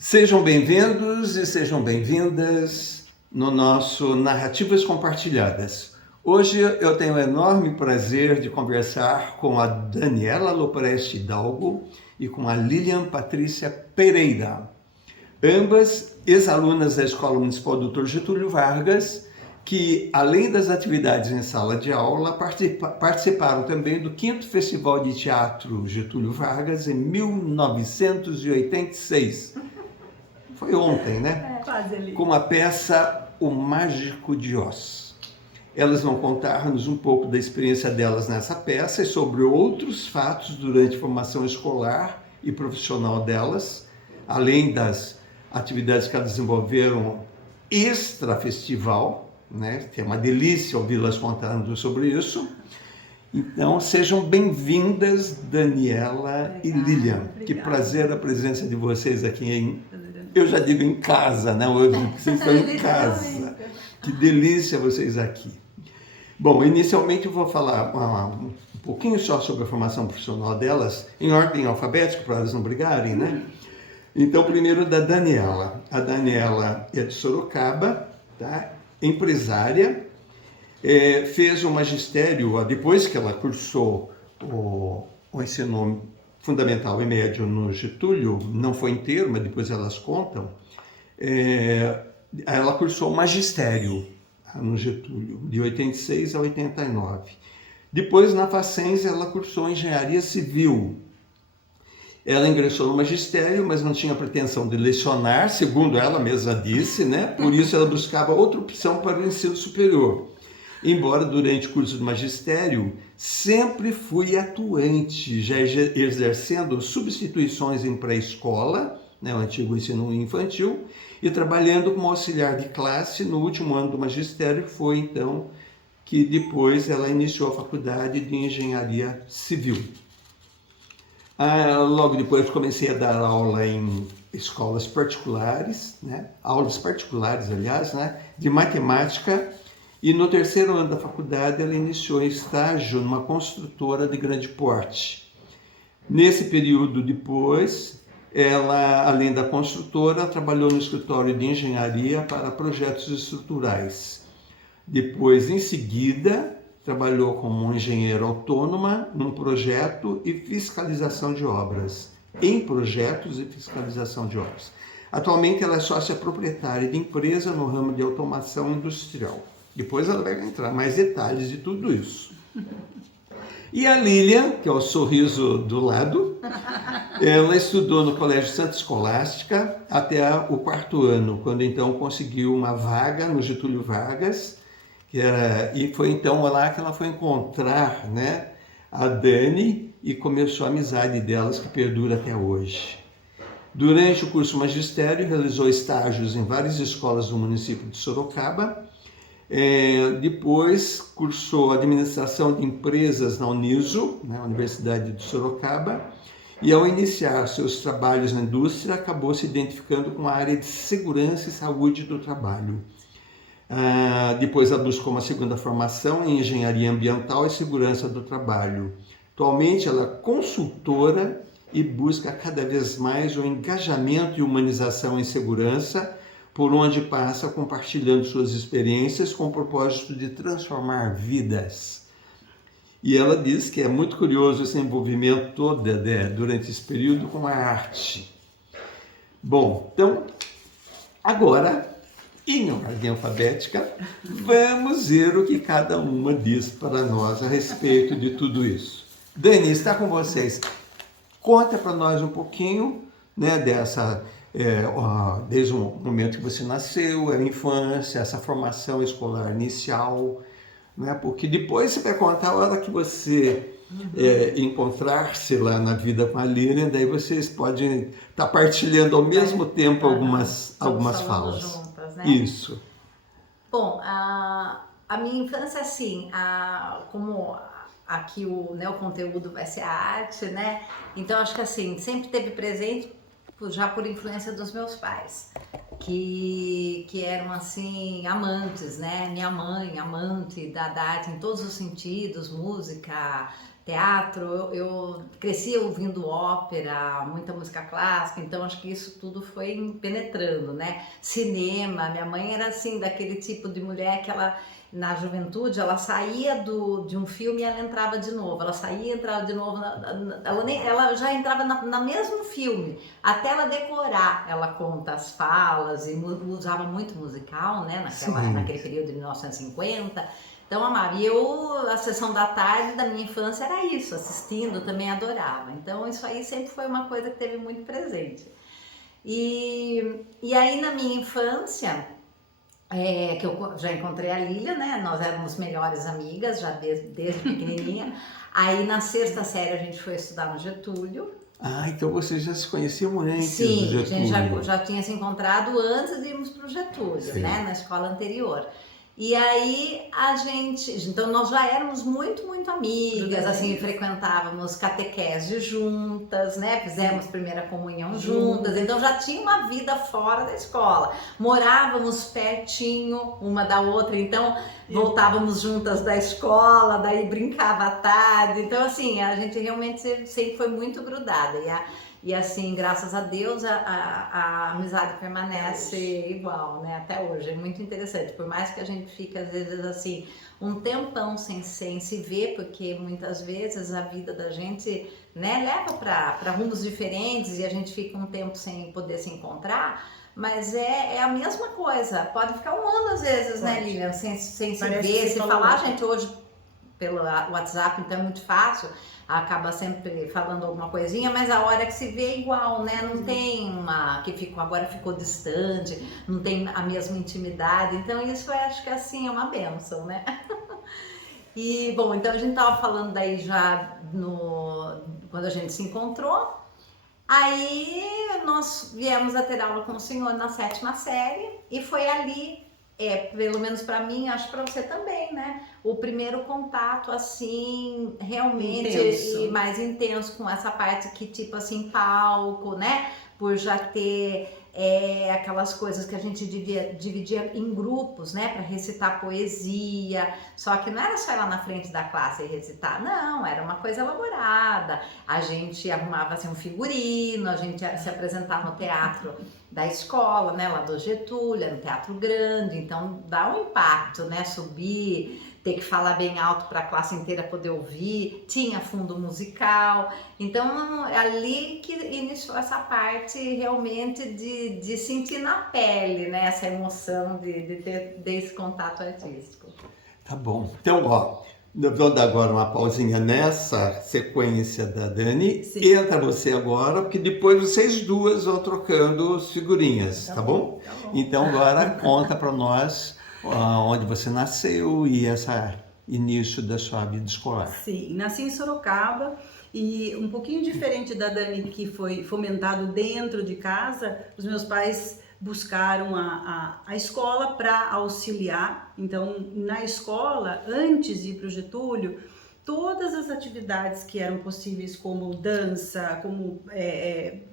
Sejam bem-vindos e sejam bem-vindas no nosso Narrativas Compartilhadas. Hoje eu tenho o enorme prazer de conversar com a Daniela Lopresti Hidalgo e com a Lilian Patrícia Pereira, ambas ex-alunas da Escola Municipal Dr. Getúlio Vargas, que, além das atividades em sala de aula, participaram também do 5º Festival de Teatro Getúlio Vargas em 1986. Foi ontem, né? Quase ali. Com a peça O Mágico de Oz. Elas vão contar-nos um pouco da experiência delas nessa peça e sobre outros fatos durante a formação escolar e profissional delas, além das atividades que elas desenvolveram extra-festival, né? Que é uma delícia ouvi-las contando sobre isso. Então, sejam bem-vindas, Daniela e Lilian. Obrigada. Que prazer a presença de vocês aqui eu já digo em casa, né? Hoje vocês estão em casa. Que delícia vocês aqui. Bom, inicialmente eu vou falar um pouquinho só sobre a formação profissional delas, em ordem alfabética, para elas não brigarem, né? Então, primeiro da Daniela. A Daniela é de Sorocaba, tá? Empresária, fez o magistério, depois que ela cursou o ensino fundamental e médio no Getúlio, não foi inteiro, mas depois elas contam, ela cursou o magistério no Getúlio, de 86 a 89. Depois, na Facens, ela cursou engenharia civil. Ela ingressou no magistério, mas não tinha pretensão de lecionar, segundo ela mesma disse, né? Por isso ela buscava outra opção para o ensino superior. Embora durante o curso de magistério sempre fui atuante, já exercendo substituições em pré-escola, né, o antigo ensino infantil, e trabalhando como auxiliar de classe no último ano do magistério, foi então que depois ela iniciou a faculdade de engenharia civil. Logo depois comecei a dar aula em escolas particulares, né, aulas particulares, aliás, né, de matemática. E no terceiro ano da faculdade, ela iniciou estágio numa construtora de grande porte. Nesse período depois, ela, além da construtora, trabalhou no escritório de engenharia para projetos estruturais. Depois, em seguida, trabalhou como engenheira autônoma num projeto e fiscalização de obras, em projetos e fiscalização de obras. Atualmente, ela é sócia proprietária de empresa no ramo de automação industrial. Depois ela vai entrar mais detalhes de tudo isso. E a Lilian, que é o sorriso do lado, ela estudou no Colégio Santa Escolástica até o 4º ano, quando então conseguiu uma vaga no Getúlio Vargas, e foi então lá que ela foi encontrar, né, a Dani e começou a amizade delas, que perdura até hoje. Durante o curso magistério, realizou estágios em várias escolas do município de Sorocaba. Depois cursou administração de empresas na Uniso, né, Universidade de Sorocaba, e ao iniciar seus trabalhos na indústria, acabou se identificando com a área de segurança e saúde do trabalho. Depois ela buscou uma segunda formação em engenharia ambiental e segurança do trabalho. Atualmente ela é consultora e busca cada vez mais o engajamento e humanização em segurança, por onde passa compartilhando suas experiências com o propósito de transformar vidas. E ela diz que é muito curioso esse envolvimento todo, durante esse período, com a arte. Bom, então, agora, em ordem alfabética, vamos ver o que cada uma diz para nós a respeito de tudo isso. Dani, está com vocês. Conta para nós um pouquinho, né, desde o momento que você nasceu, a infância, essa formação escolar inicial, né? Porque depois você vai contar a hora que você encontrar-se lá na vida com a Lilian, daí vocês podem estar partilhando ao mesmo tempo algumas falas. Juntas, né? Isso. Bom, a minha infância, assim, como aqui o conteúdo vai ser a arte, né? Então, acho que assim, sempre teve presente já por influência dos meus pais, que eram assim amantes, né? Minha mãe, amante da arte em todos os sentidos, música, teatro, eu cresci ouvindo ópera, muita música clássica, então acho que isso tudo foi penetrando, né? Cinema, minha mãe era assim, daquele tipo de mulher que ela, na juventude, ela saía de um filme e ela entrava de novo, ela saía e entrava de novo, ela já entrava na mesmo filme, até ela decorar, ela conta as falas e usava muito musical, né? Naquele período de 1950. Então, amava. E a sessão da tarde da minha infância era isso, assistindo, também adorava. Então, isso aí sempre foi uma coisa que teve muito presente. E aí, na minha infância, que eu já encontrei a Lília, né? Nós éramos melhores amigas, já desde pequenininha. Aí, na sexta série, a gente foi estudar no Getúlio. Ah, então vocês já se conheciam antes do Sim, a Getúlio. gente já tinha se encontrado antes de irmos para o Getúlio, Sim. né? Na escola anterior. E aí então nós já éramos muito, muito amigas, assim, frequentávamos catequese juntas, né? Fizemos primeira comunhão juntas, então já tinha uma vida fora da escola. Morávamos pertinho uma da outra, então voltávamos juntas da escola, daí brincava à tarde. Então, assim, a gente realmente sempre foi muito grudada. E assim, graças a Deus, a amizade permanece igual, né? Até hoje. É muito interessante. Por mais que a gente fique, às vezes, assim, um tempão sem se ver, porque muitas vezes a vida da gente, né, leva para rumos diferentes e a gente fica um tempo sem poder se encontrar. Mas é a mesma coisa. Pode ficar um ano, às vezes, né, Lilian? Sem se ver, se falar. Gente, hoje, pelo WhatsApp, então é muito fácil. Acaba sempre falando alguma coisinha, mas a hora que se vê é igual, né? Não tem uma que agora ficou distante, não tem a mesma intimidade. Então isso acho que assim é uma bênção, né? E bom, então a gente tava falando daí já quando a gente se encontrou. Aí nós viemos a ter aula com o senhor na 7ª série e foi ali, pelo menos para mim, acho para você também, né? O primeiro contato, assim, realmente intenso. Mais intenso com essa parte que, tipo assim, palco, né? Por já ter aquelas coisas que a gente dividia em grupos, né? Para recitar poesia. Só que não era só ir lá na frente da classe e recitar, não, era uma coisa elaborada. A gente arrumava assim, um figurino, a gente se apresentava no teatro da escola, né? Lá do Getúlio, era um teatro grande, então dá um impacto, né? Subir, ter que falar bem alto para a classe inteira poder ouvir, tinha fundo musical, então ali que iniciou essa parte realmente de sentir na pele, né, essa emoção de ter esse contato artístico. Tá bom, então ó, eu vou dar agora uma pausinha nessa sequência da Dani. Sim. Entra você agora, porque depois vocês duas vão trocando as figurinhas, tá bom? Tá bom. Então agora conta para nós onde você nasceu e esse início da sua vida escolar. Sim, nasci em Sorocaba e um pouquinho diferente da Dani, que foi fomentado dentro de casa. Os meus pais buscaram a escola para auxiliar. Então, na escola, antes de ir para o Getúlio, todas as atividades que eram possíveis, como dança, como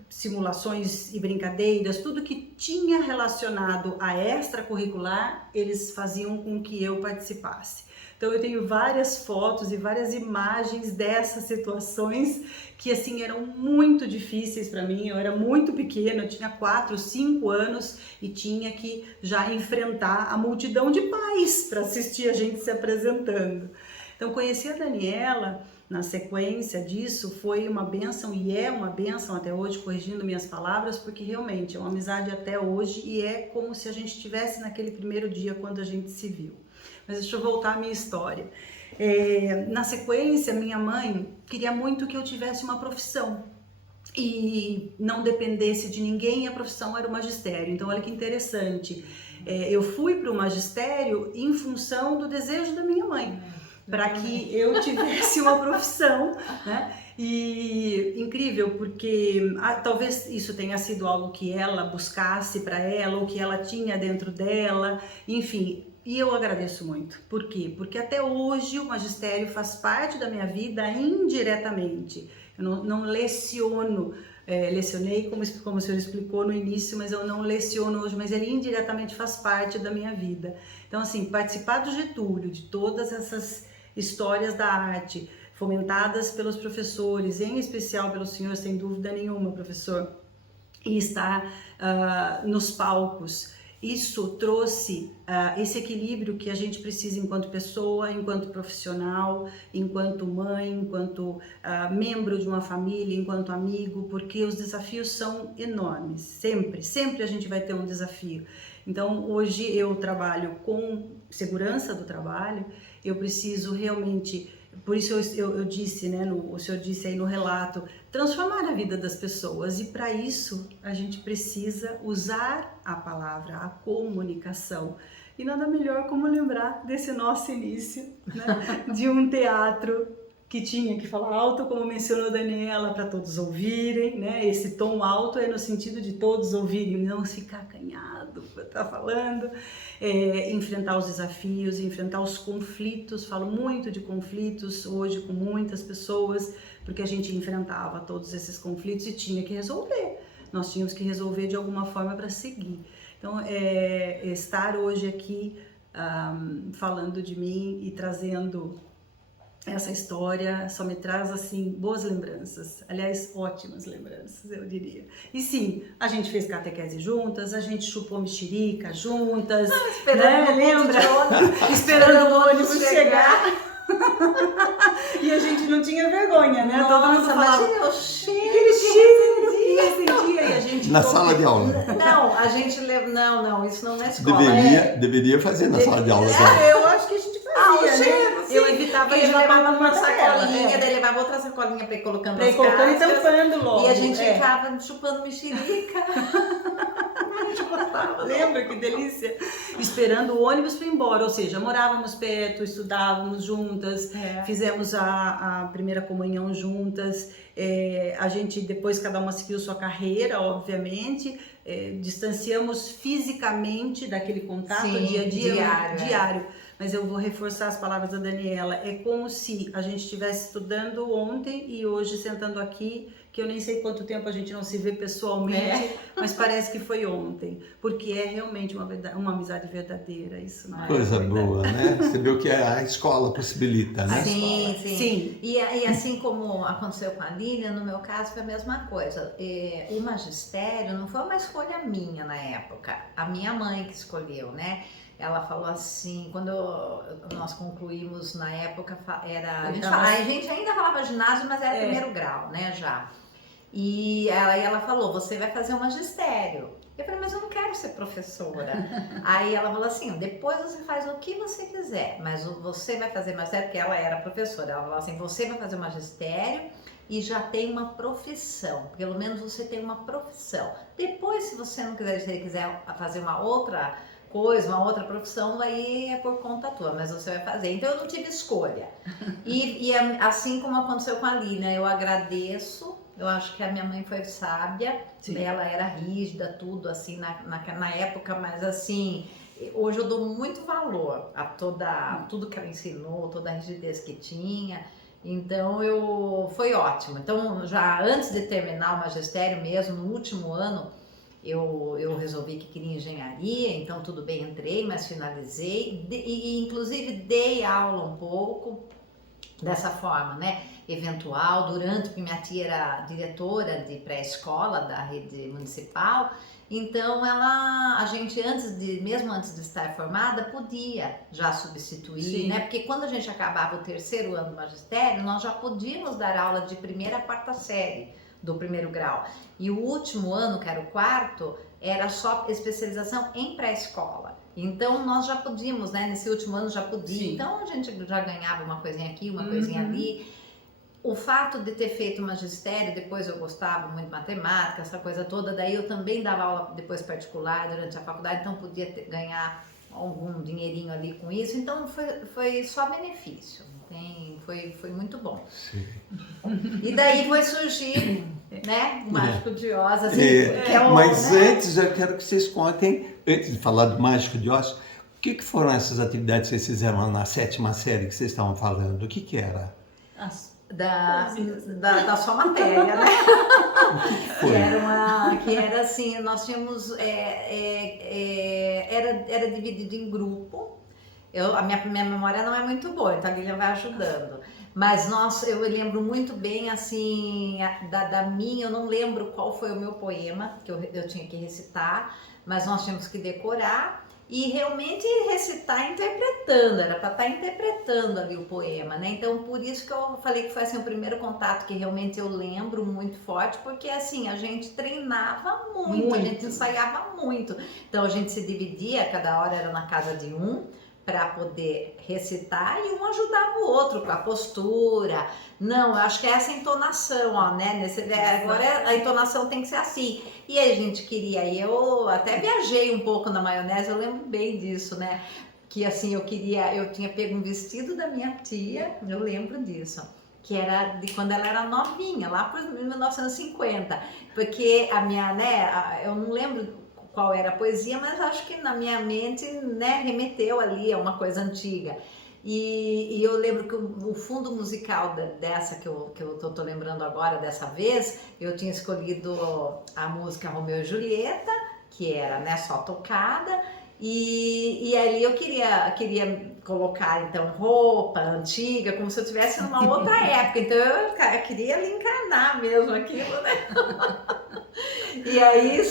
simulações e brincadeiras, tudo que tinha relacionado a extracurricular, eles faziam com que eu participasse. Então eu tenho várias fotos e várias imagens dessas situações que assim eram muito difíceis para mim. Eu era muito pequena, eu tinha 4, 5 anos e tinha que já enfrentar a multidão de pais para assistir a gente se apresentando. Então conheci a Daniela na sequência disso, foi uma bênção e é uma bênção até hoje, corrigindo minhas palavras, porque realmente é uma amizade até hoje e é como se a gente estivesse naquele primeiro dia quando a gente se viu. Mas deixa eu voltar à minha história. Na sequência, minha mãe queria muito que eu tivesse uma profissão e não dependesse de ninguém, e a profissão era o magistério. Então olha que interessante, eu fui para o magistério em função do desejo da minha mãe, para que eu tivesse uma profissão, né? E incrível, porque talvez isso tenha sido algo que ela buscasse para ela, ou que ela tinha dentro dela, enfim. E eu agradeço muito. Por quê? Porque até hoje o magistério faz parte da minha vida indiretamente. Eu não leciono, lecionei como o senhor explicou no início, mas eu não leciono hoje, mas ele indiretamente faz parte da minha vida. Então assim, participar do Getúlio, de todas essas histórias da arte, fomentadas pelos professores, em especial pelo senhor, sem dúvida nenhuma, professor, e estar nos palcos. Isso trouxe esse equilíbrio que a gente precisa enquanto pessoa, enquanto profissional, enquanto mãe, enquanto membro de uma família, enquanto amigo, porque os desafios são enormes, sempre a gente vai ter um desafio. Então, hoje eu trabalho com segurança do trabalho, eu preciso realmente, por isso eu disse, né, o senhor disse aí no relato, transformar a vida das pessoas, e para isso a gente precisa usar a palavra, a comunicação. E nada melhor como lembrar desse nosso início, né, de um teatro que tinha que falar alto, como mencionou Daniela, para todos ouvirem, né? Esse tom alto é no sentido de todos ouvirem, não ficar acanhado para estar falando, enfrentar os desafios, enfrentar os conflitos. Falo muito de conflitos hoje com muitas pessoas, porque a gente enfrentava todos esses conflitos e tinha que resolver. Nós tínhamos que resolver de alguma forma para seguir. Então, estar hoje aqui falando de mim e trazendo essa história só me traz, assim, boas lembranças. Aliás, ótimas lembranças, eu diria. E sim, a gente fez catequese juntas, a gente chupou mexerica juntas, esperando, né? Lembra? Esperando o ônibus chegar. E a gente não tinha vergonha, né? Nossa, todo mundo falava, imagina o cheiro, aquele cheiro que acendia, e a gente... Na sala de aula. Não, a gente leva... Não, isso não na escola. Deveria fazer na sala de aula. Eu acho que a gente fazia, o cheiro, né? sim. Eu evitava Ele de levar levava uma sacolinha, sacolinha, daí levava outra sacolinha pra ir colocando pra ir as colocando e cascas. tampando logo. E a gente ficava chupando mexerica. Lembra que delícia? Esperando o ônibus para ir embora, ou seja, morávamos perto, estudávamos juntas, fizemos a primeira comunhão juntas, a gente depois cada uma seguiu sua carreira, obviamente, distanciamos fisicamente daquele contato. Sim, dia a dia, diário. Mas eu vou reforçar as palavras da Daniela, é como se a gente estivesse estudando ontem e hoje sentando aqui, que eu nem sei quanto tempo a gente não se vê pessoalmente, mas parece que foi ontem, porque é realmente uma amizade verdadeira, isso não é? Coisa boa, né? Você viu que a escola possibilita, né? Sim. E assim como aconteceu com a Lilian, no meu caso foi a mesma coisa. O magistério não foi uma escolha minha na época, a minha mãe que escolheu, né? Ela falou assim, quando nós concluímos na época, a gente ainda falava ginásio, mas era primeiro grau, né, já. E ela falou, você vai fazer um magistério. Eu falei, mas eu não quero ser professora. Aí ela falou assim, depois você faz o que você quiser, mas você vai fazer magistério, porque ela era professora. Ela falou assim, você vai fazer um magistério e já tem uma profissão, pelo menos você tem uma profissão. Depois, se você não quiser, se quiser fazer uma outra coisa, uma outra profissão, aí é por conta tua, mas você vai fazer. Então eu não tive escolha. E assim como aconteceu com a Lilian, eu agradeço. Eu acho que a minha mãe foi sábia. Sim. Ela era rígida, tudo assim na época, mas assim, hoje eu dou muito valor a tudo que ela ensinou, toda a rigidez que tinha. Então foi ótimo. Então já antes de terminar o magistério mesmo, no último ano, eu resolvi que queria engenharia, então tudo bem, entrei, mas finalizei e inclusive dei aula um pouco dessa forma, né, eventual, porque minha tia era diretora de pré-escola da rede municipal, então a gente mesmo antes de estar formada, podia já substituir, sim, né, porque quando a gente acabava o terceiro ano do magistério, nós já podíamos dar aula de primeira a quarta série do primeiro grau. E o último ano, que era o quarto, era só especialização em pré-escola. Então, nós já podíamos, né? Nesse último ano já podia. Sim. Então, a gente já ganhava uma coisinha aqui, uma coisinha ali. O fato de ter feito magistério, depois eu gostava muito de matemática, essa coisa toda. Daí eu também dava aula depois particular durante a faculdade, então podia ganhar algum dinheirinho ali com isso. Então, foi só benefício. Foi muito bom. Sim. E daí foi surgir, né, o Mágico de Oz, assim, mas antes eu quero que vocês contem, antes de falar do Mágico de Oz, o que foram essas atividades que vocês fizeram lá na 7ª série que vocês estavam falando? O que era? Da sua matéria, né? O que foi? Que era assim, nós tínhamos, era dividido em grupo. A minha memória não é muito boa, então a Lilian vai ajudando. Mas nossa, eu lembro muito bem assim da minha, eu não lembro qual foi o meu poema que eu tinha que recitar, mas nós tínhamos que decorar e realmente recitar interpretando, era para estar interpretando ali o poema, né? Então por isso que eu falei que foi assim o primeiro contato que realmente eu lembro muito forte, porque assim a gente treinava muito, a gente ensaiava muito. Então a gente se dividia, cada hora era na casa de um, para poder recitar e um ajudava o outro com a postura. Não, eu acho que é essa entonação, ó, né? Agora a entonação tem que ser assim. E aí a gente queria, eu até viajei um pouco na maionese, eu lembro bem disso, né? Que assim, eu tinha pego um vestido da minha tia, eu lembro disso. Que era de quando ela era novinha, lá por 1950. Porque a minha, né, eu não lembro qual era a poesia, mas acho que na minha mente, né, remeteu ali a uma coisa antiga. E eu lembro que o fundo musical dessa que eu tô lembrando agora, dessa vez, eu tinha escolhido a música Romeu e Julieta, que era, né, só tocada, e ali eu queria colocar então roupa antiga, como se eu estivesse numa outra época, então eu queria ali encarnar mesmo aquilo, né? E aí,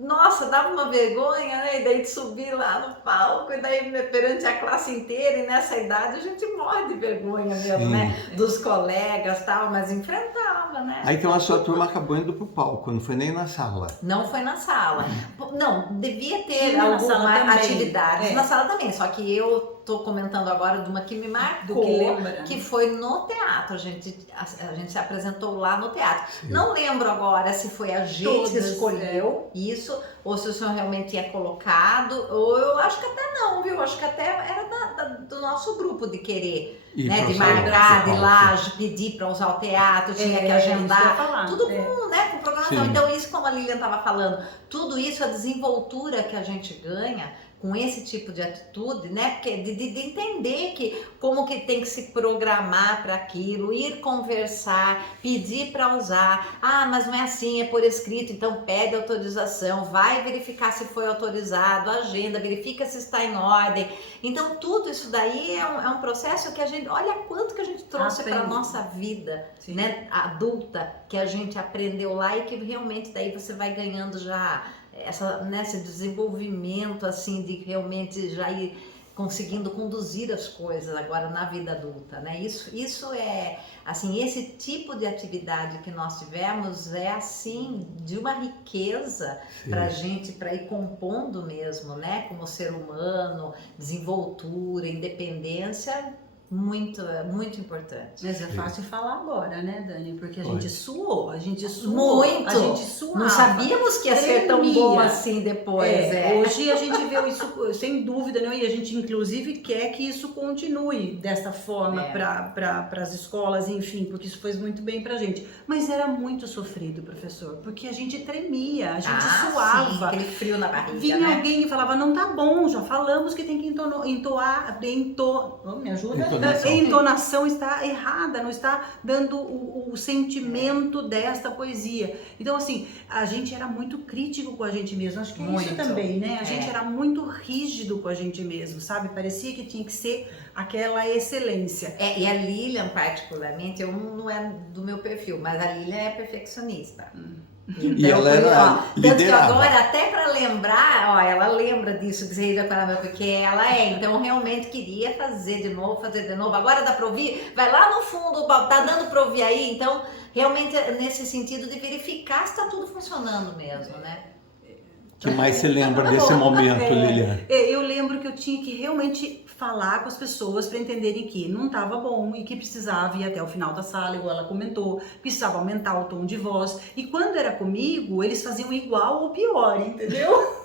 nossa, dava uma vergonha, né? E daí de subir lá no palco, e daí perante a classe inteira, e nessa idade a gente morre de vergonha mesmo, né? Dos colegas e tal, mas enfrentava, né? Aí então a sua turma acabou indo pro palco, não foi nem na sala. Não foi na sala. Não, devia ter Tinha na algumas sala também. atividades na sala também, só que eu tô comentando agora de uma que me marcou, que foi no teatro. A gente se apresentou lá no teatro. Sim. Não lembro agora se foi a gente que escolheu isso, ou se o senhor realmente tinha colocado, ou eu acho que até não, viu? Acho que até era do nosso grupo de querer, né? De marcar, de ir lá, pedir para usar o teatro, tinha que agendar, tudo com programação. Sim. Então isso, como a Lilian estava falando, tudo isso, a desenvoltura que a gente ganha com esse tipo de atitude, né? Porque de entender que como que tem que se programar para aquilo, ir conversar, pedir para usar. Ah, mas não é assim, é por escrito, então pede autorização, vai verificar se foi autorizado, agenda, verifica se está em ordem. Então tudo isso daí é um processo que a gente, olha quanto que a gente trouxe para a nossa vida, né, adulta, que a gente aprendeu lá e que realmente daí você vai ganhando já esse desenvolvimento assim de realmente já ir conseguindo conduzir as coisas agora na vida adulta, né? Isso é assim, esse tipo de atividade que nós tivemos é assim de uma riqueza para gente, para ir compondo mesmo, né? Como ser humano, desenvoltura, independência. Muito importante. Mas é fácil falar agora, né, Dani? Porque a gente suou, muito. A gente suava. Não sabíamos que ia ser tão bom assim depois. Hoje a gente vê isso sem dúvida, né? E a gente inclusive quer que isso continue dessa forma para as escolas, enfim, porque isso fez muito bem pra gente. Mas era muito sofrido, professor, porque a gente tremia, a gente suava. Sim, aquele frio na barriga, vinha alguém e falava, não tá bom, já falamos que tem que entoar, me ajuda? A entonação está errada, não está dando o sentimento desta poesia. Então, assim, a gente era muito crítico com a gente mesmo. Acho que é isso também, né? A gente era muito rígido com a gente mesmo, sabe? Parecia que tinha que ser aquela excelência. E a Lilian, particularmente, eu não é do meu perfil, mas a Lilian é perfeccionista. Então, e ela era tanto que agora, até para lembrar, ela lembra disso, de ser porque ela então realmente queria fazer de novo. Agora dá para ouvir? Vai lá no fundo, tá dando para ouvir aí? Então, realmente, nesse sentido de verificar se está tudo funcionando mesmo, né? O que mais você lembra desse momento, Lilian? Eu lembro que eu tinha que realmente falar com as pessoas para entenderem que não estava bom e que precisava ir até o final da sala, igual ela comentou, precisava aumentar o tom de voz. E quando era comigo, eles faziam igual ou pior, entendeu?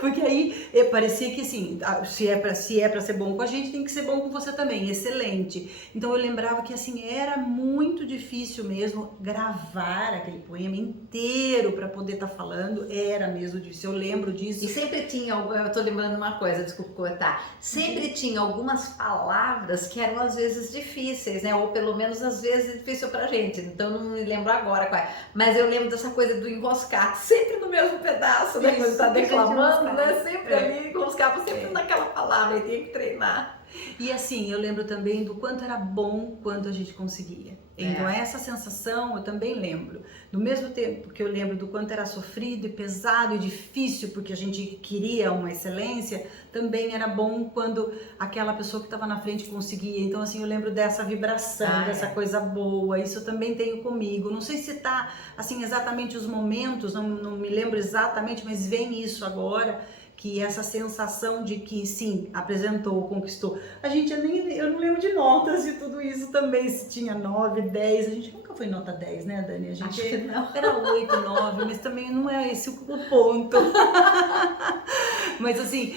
Porque aí parecia que assim, se é pra ser bom com a gente, tem que ser bom com você também, excelente. Então eu lembrava que assim, era muito difícil mesmo gravar aquele poema inteiro para poder estar falando, era mesmo difícil, eu lembro disso. E sempre tinha, eu tô lembrando uma coisa, desculpa cortar, sempre tinha algumas palavras que eram às vezes difíceis, né, ou pelo menos às vezes difícil pra gente, então não me lembro agora qual é, mas eu lembro dessa coisa do enroscar, sempre no mesmo pedaço, né, quando tá declamando, né? Sempre ali, enroscava sempre naquela palavra e tinha que treinar. E assim, eu lembro também do quanto era bom quando a gente conseguia. Então É. essa sensação eu também lembro. Do mesmo tempo que eu lembro do quanto era sofrido e pesado e difícil, porque a gente queria uma excelência, também era bom quando aquela pessoa que estava na frente conseguia. Então assim, eu lembro dessa vibração, dessa coisa boa. Isso eu também tenho comigo. Não sei se tá assim exatamente os momentos, não me lembro exatamente, mas vem isso agora. Que essa sensação de que sim, apresentou, conquistou. Eu não lembro de notas de tudo isso também, se tinha 9, 10, a gente nunca foi nota 10, né, Dani? A gente Acho que não. era 8, 9, mas também não é esse o ponto. Mas assim,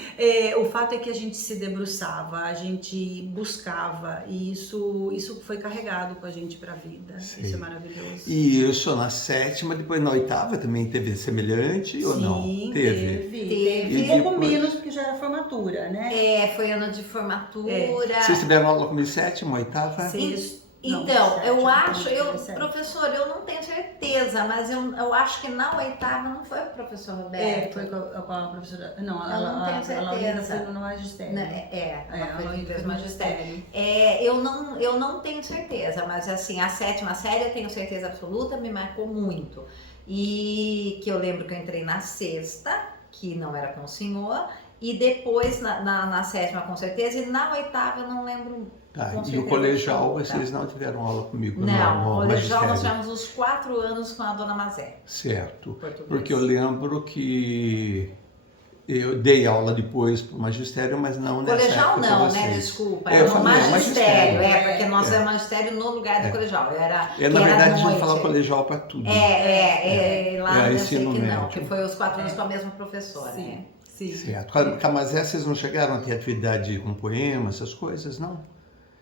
o fato é que a gente se debruçava, a gente buscava, e isso foi carregado com a gente para a vida. Sim. Isso é maravilhoso. E eu sou na 7ª, depois na 8ª também teve semelhante ou não? Sim, Teve. teve. E Um pouco depois? menos, porque já era formatura, né? Foi ano de formatura. Vocês tiveram aula comigo 7ª, 8ª? Sexto. Então, eu acho, sétimo. professor, eu não tenho certeza, mas eu acho que na 8ª não foi o professor Roberto. Foi com a professora. Não, Eu não tenho a Laurina certeza. foi no magistério. Ela a foi Laurina no foi no magistério. magistério. Eu não tenho certeza, mas assim, a 7ª série eu tenho certeza absoluta, me marcou muito. E que eu lembro que eu entrei na 6ª, que não era com o senhor, e depois na 7ª com certeza, e na 8ª eu não lembro. Tá, com e certeza o colegial, absoluta. vocês não tiveram aula comigo? Não, no o colegial nós magistério? tivemos os 4 anos com a dona Mazé. Certo, Português. porque eu lembro que eu dei aula depois para o magistério, mas não nessa Colegial época não, de né? vocês. Desculpa. Eu No falei, magistério, magistério. porque nós é magistério no lugar do colegial. Na que era verdade, a gente noite. fala colegial para tudo. Lá eu sei que ensino não, médio. que foi os 4 anos com a mesma professora. Sim. né? Sim. Certo. Com a Mazé, vocês não chegaram a ter atividade com poema, essas coisas, não?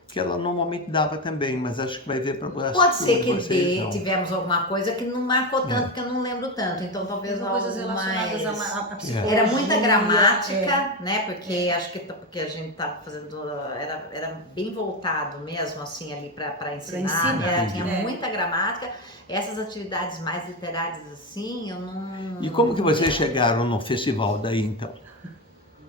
Que ela normalmente dava também, mas acho que vai ver para vocês. Pode ser que vocês, tivemos alguma coisa que não marcou tanto, porque eu não lembro tanto. Então talvez São algo coisas relacionadas mais... à psicologia. Era muita gramática, né? Porque acho que porque a gente estava fazendo. Era bem voltado mesmo, assim, ali para ensinar. Né? Tinha muita gramática. Essas atividades mais literárias, assim, eu não. E como que vocês chegaram no festival daí, então?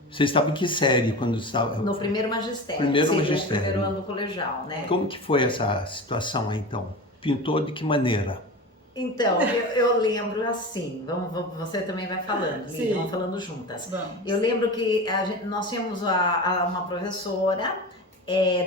Vocês estavam em que série quando estavam? No primeiro magistério. Primeiro sim, magistério. No primeiro ano do colegial, né? Como que foi essa situação aí, então? Pintou de que maneira? Então, eu lembro assim, você também vai falando, Lívia, vamos falando juntas. Vamos. Eu lembro que nós tínhamos uma professora,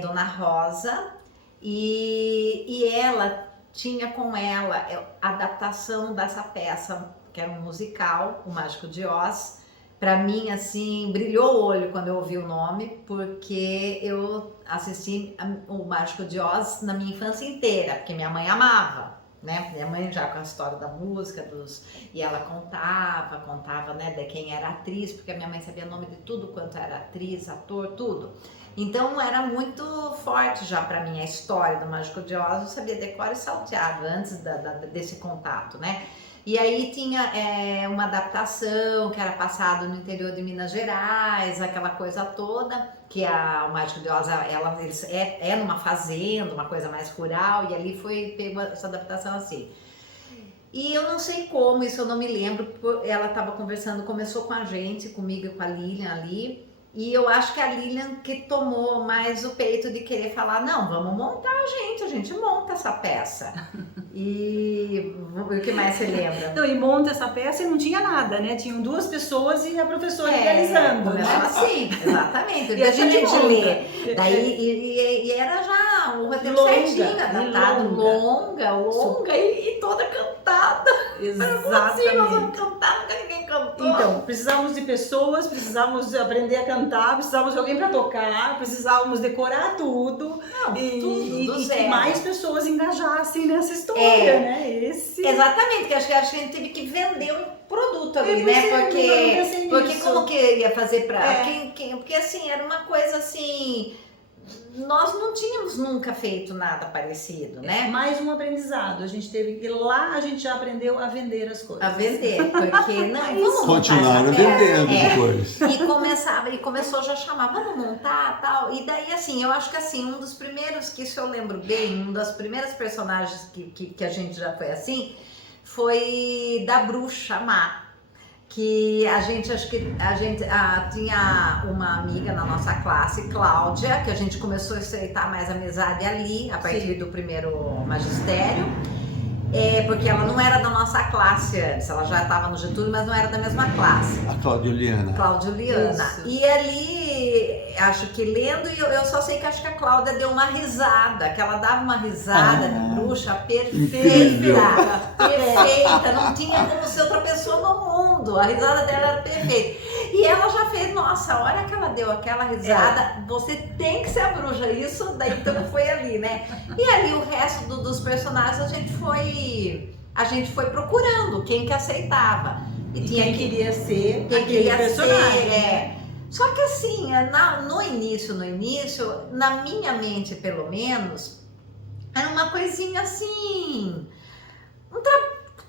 Dona Rosa, e ela tinha com ela a adaptação dessa peça, que era um musical, O Mágico de Oz. Para mim, assim, brilhou o olho quando eu ouvi o nome, porque eu assisti O Mágico de Oz na minha infância inteira, porque minha mãe amava, né? Minha mãe já com a história da música, e ela contava, né, de quem era atriz, porque a minha mãe sabia o nome de tudo quanto era atriz, ator, tudo. Então era muito forte já para mim a história do Mágico de Oz, eu sabia decor e salteado antes desse contato, né? E aí tinha uma adaptação que era passado no interior de Minas Gerais, aquela coisa toda, que o Mágico de Oz é numa fazenda, uma coisa mais rural, e ali pegou essa adaptação assim. E eu não sei como, isso eu não me lembro, ela estava conversando, começou com a gente, comigo e com a Lilian ali, e eu acho que a Lilian que tomou mais o peito de querer falar, não, vamos montar a gente monta essa peça. E o que mais você lembra? Então, e monta essa peça e não tinha nada, né? Tinham 2 pessoas e a professora idealizando. Começou né? assim, exatamente. E a gente monta. ler. Daí, e era já o roteiro Longa, certinho, adaptado, longa e toda cantada. Como assim nós vamos cantar? Nunca ninguém cantou. Então, precisávamos de pessoas, precisávamos aprender a cantar, precisávamos de alguém para tocar, precisávamos decorar tudo. Não, e tudo que zero. mais pessoas engajassem nessa história, né? Exatamente, que acho que a gente teve que vender um produto ali, Pois né? Porque nisso. como que ia fazer pra É. porque assim, era uma coisa assim, nós não tínhamos nunca feito nada parecido, né? Mais um aprendizado. A gente teve que lá a gente já aprendeu a vender as coisas. A vender, porque não, vamos Continuaram montar essa peça. vendendo depois. E começou já a chamar, vamos montar, tal. E daí assim, eu acho que assim, um dos primeiros, que isso eu lembro bem, um das primeiras personagens que a gente já foi assim, foi da bruxa má. que acho que a gente tinha uma amiga na nossa classe, Cláudia, que a gente começou a estreitar mais amizade ali, a partir do primeiro magistério. Porque ela não era da nossa classe antes, ela já estava no Getúlio, mas não era da mesma classe. A Claudiuliana. Claudiuliana. E ali, acho que lendo, eu só sei que acho que a Cláudia deu uma risada, que ela dava uma risada de bruxa Incrível. perfeita, não tinha como ser outra pessoa no mundo, a risada dela era perfeita. E ela já fez, nossa, a hora que ela deu aquela risada, você tem que ser a bruxa, isso daí então foi ali, né? E ali o resto dos personagens a gente foi procurando quem que aceitava. E quem queria ser quem aquele queria personagem. ser, Só que assim, no início, na minha mente pelo menos, era uma coisinha assim,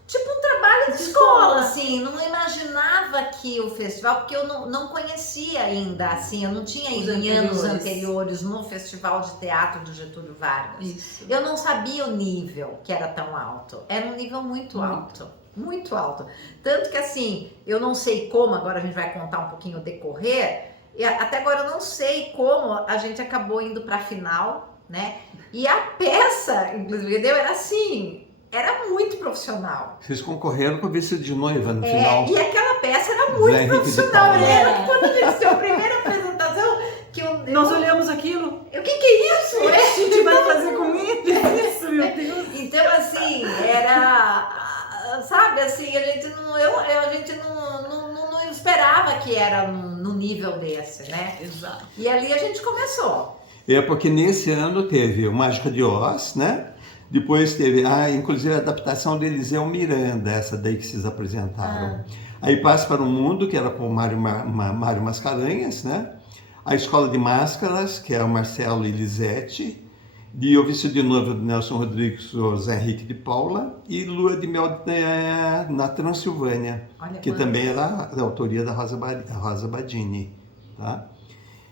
tipo um trabalho de escola, assim, não imaginava que o festival, porque eu não conhecia ainda, assim, eu não tinha ido em anos anteriores no Festival de Teatro do Getúlio Vargas. Isso. Eu não sabia o nível que era tão alto, era um nível muito alto. Muito alto. Tanto que assim, eu não sei como, agora a gente vai contar um pouquinho o decorrer, e até agora eu não sei como a gente acabou indo pra final, né? E a peça, inclusive, era assim, era muito profissional. Vocês concorreram com o vestido de noiva no final. E aquela peça era muito Zé Henrique de profissional. Paula. Era quando a gente deu a primeira apresentação, que Nós olhamos aquilo, o que é isso? a gente vai fazer com ele? Isso, meu Deus. Então, assim, era, sabe, assim, a gente não esperava que era no nível desse, né? Exato. E ali a gente começou. Porque nesse ano teve o Mágica de Oz, né? Depois teve, inclusive, a adaptação de Eliseu Miranda, essa daí que vocês apresentaram. Aí Passa para o Mundo, que era com o Mário Mascarenhas, né? A Escola de Máscaras, que é o Marcelo e Lisete. De O Vestido de Noiva, do Nelson Rodrigues, o Zé Henrique de Paula. E Lua de Mel na Transilvânia, que também era da autoria da Rosa Badini, tá?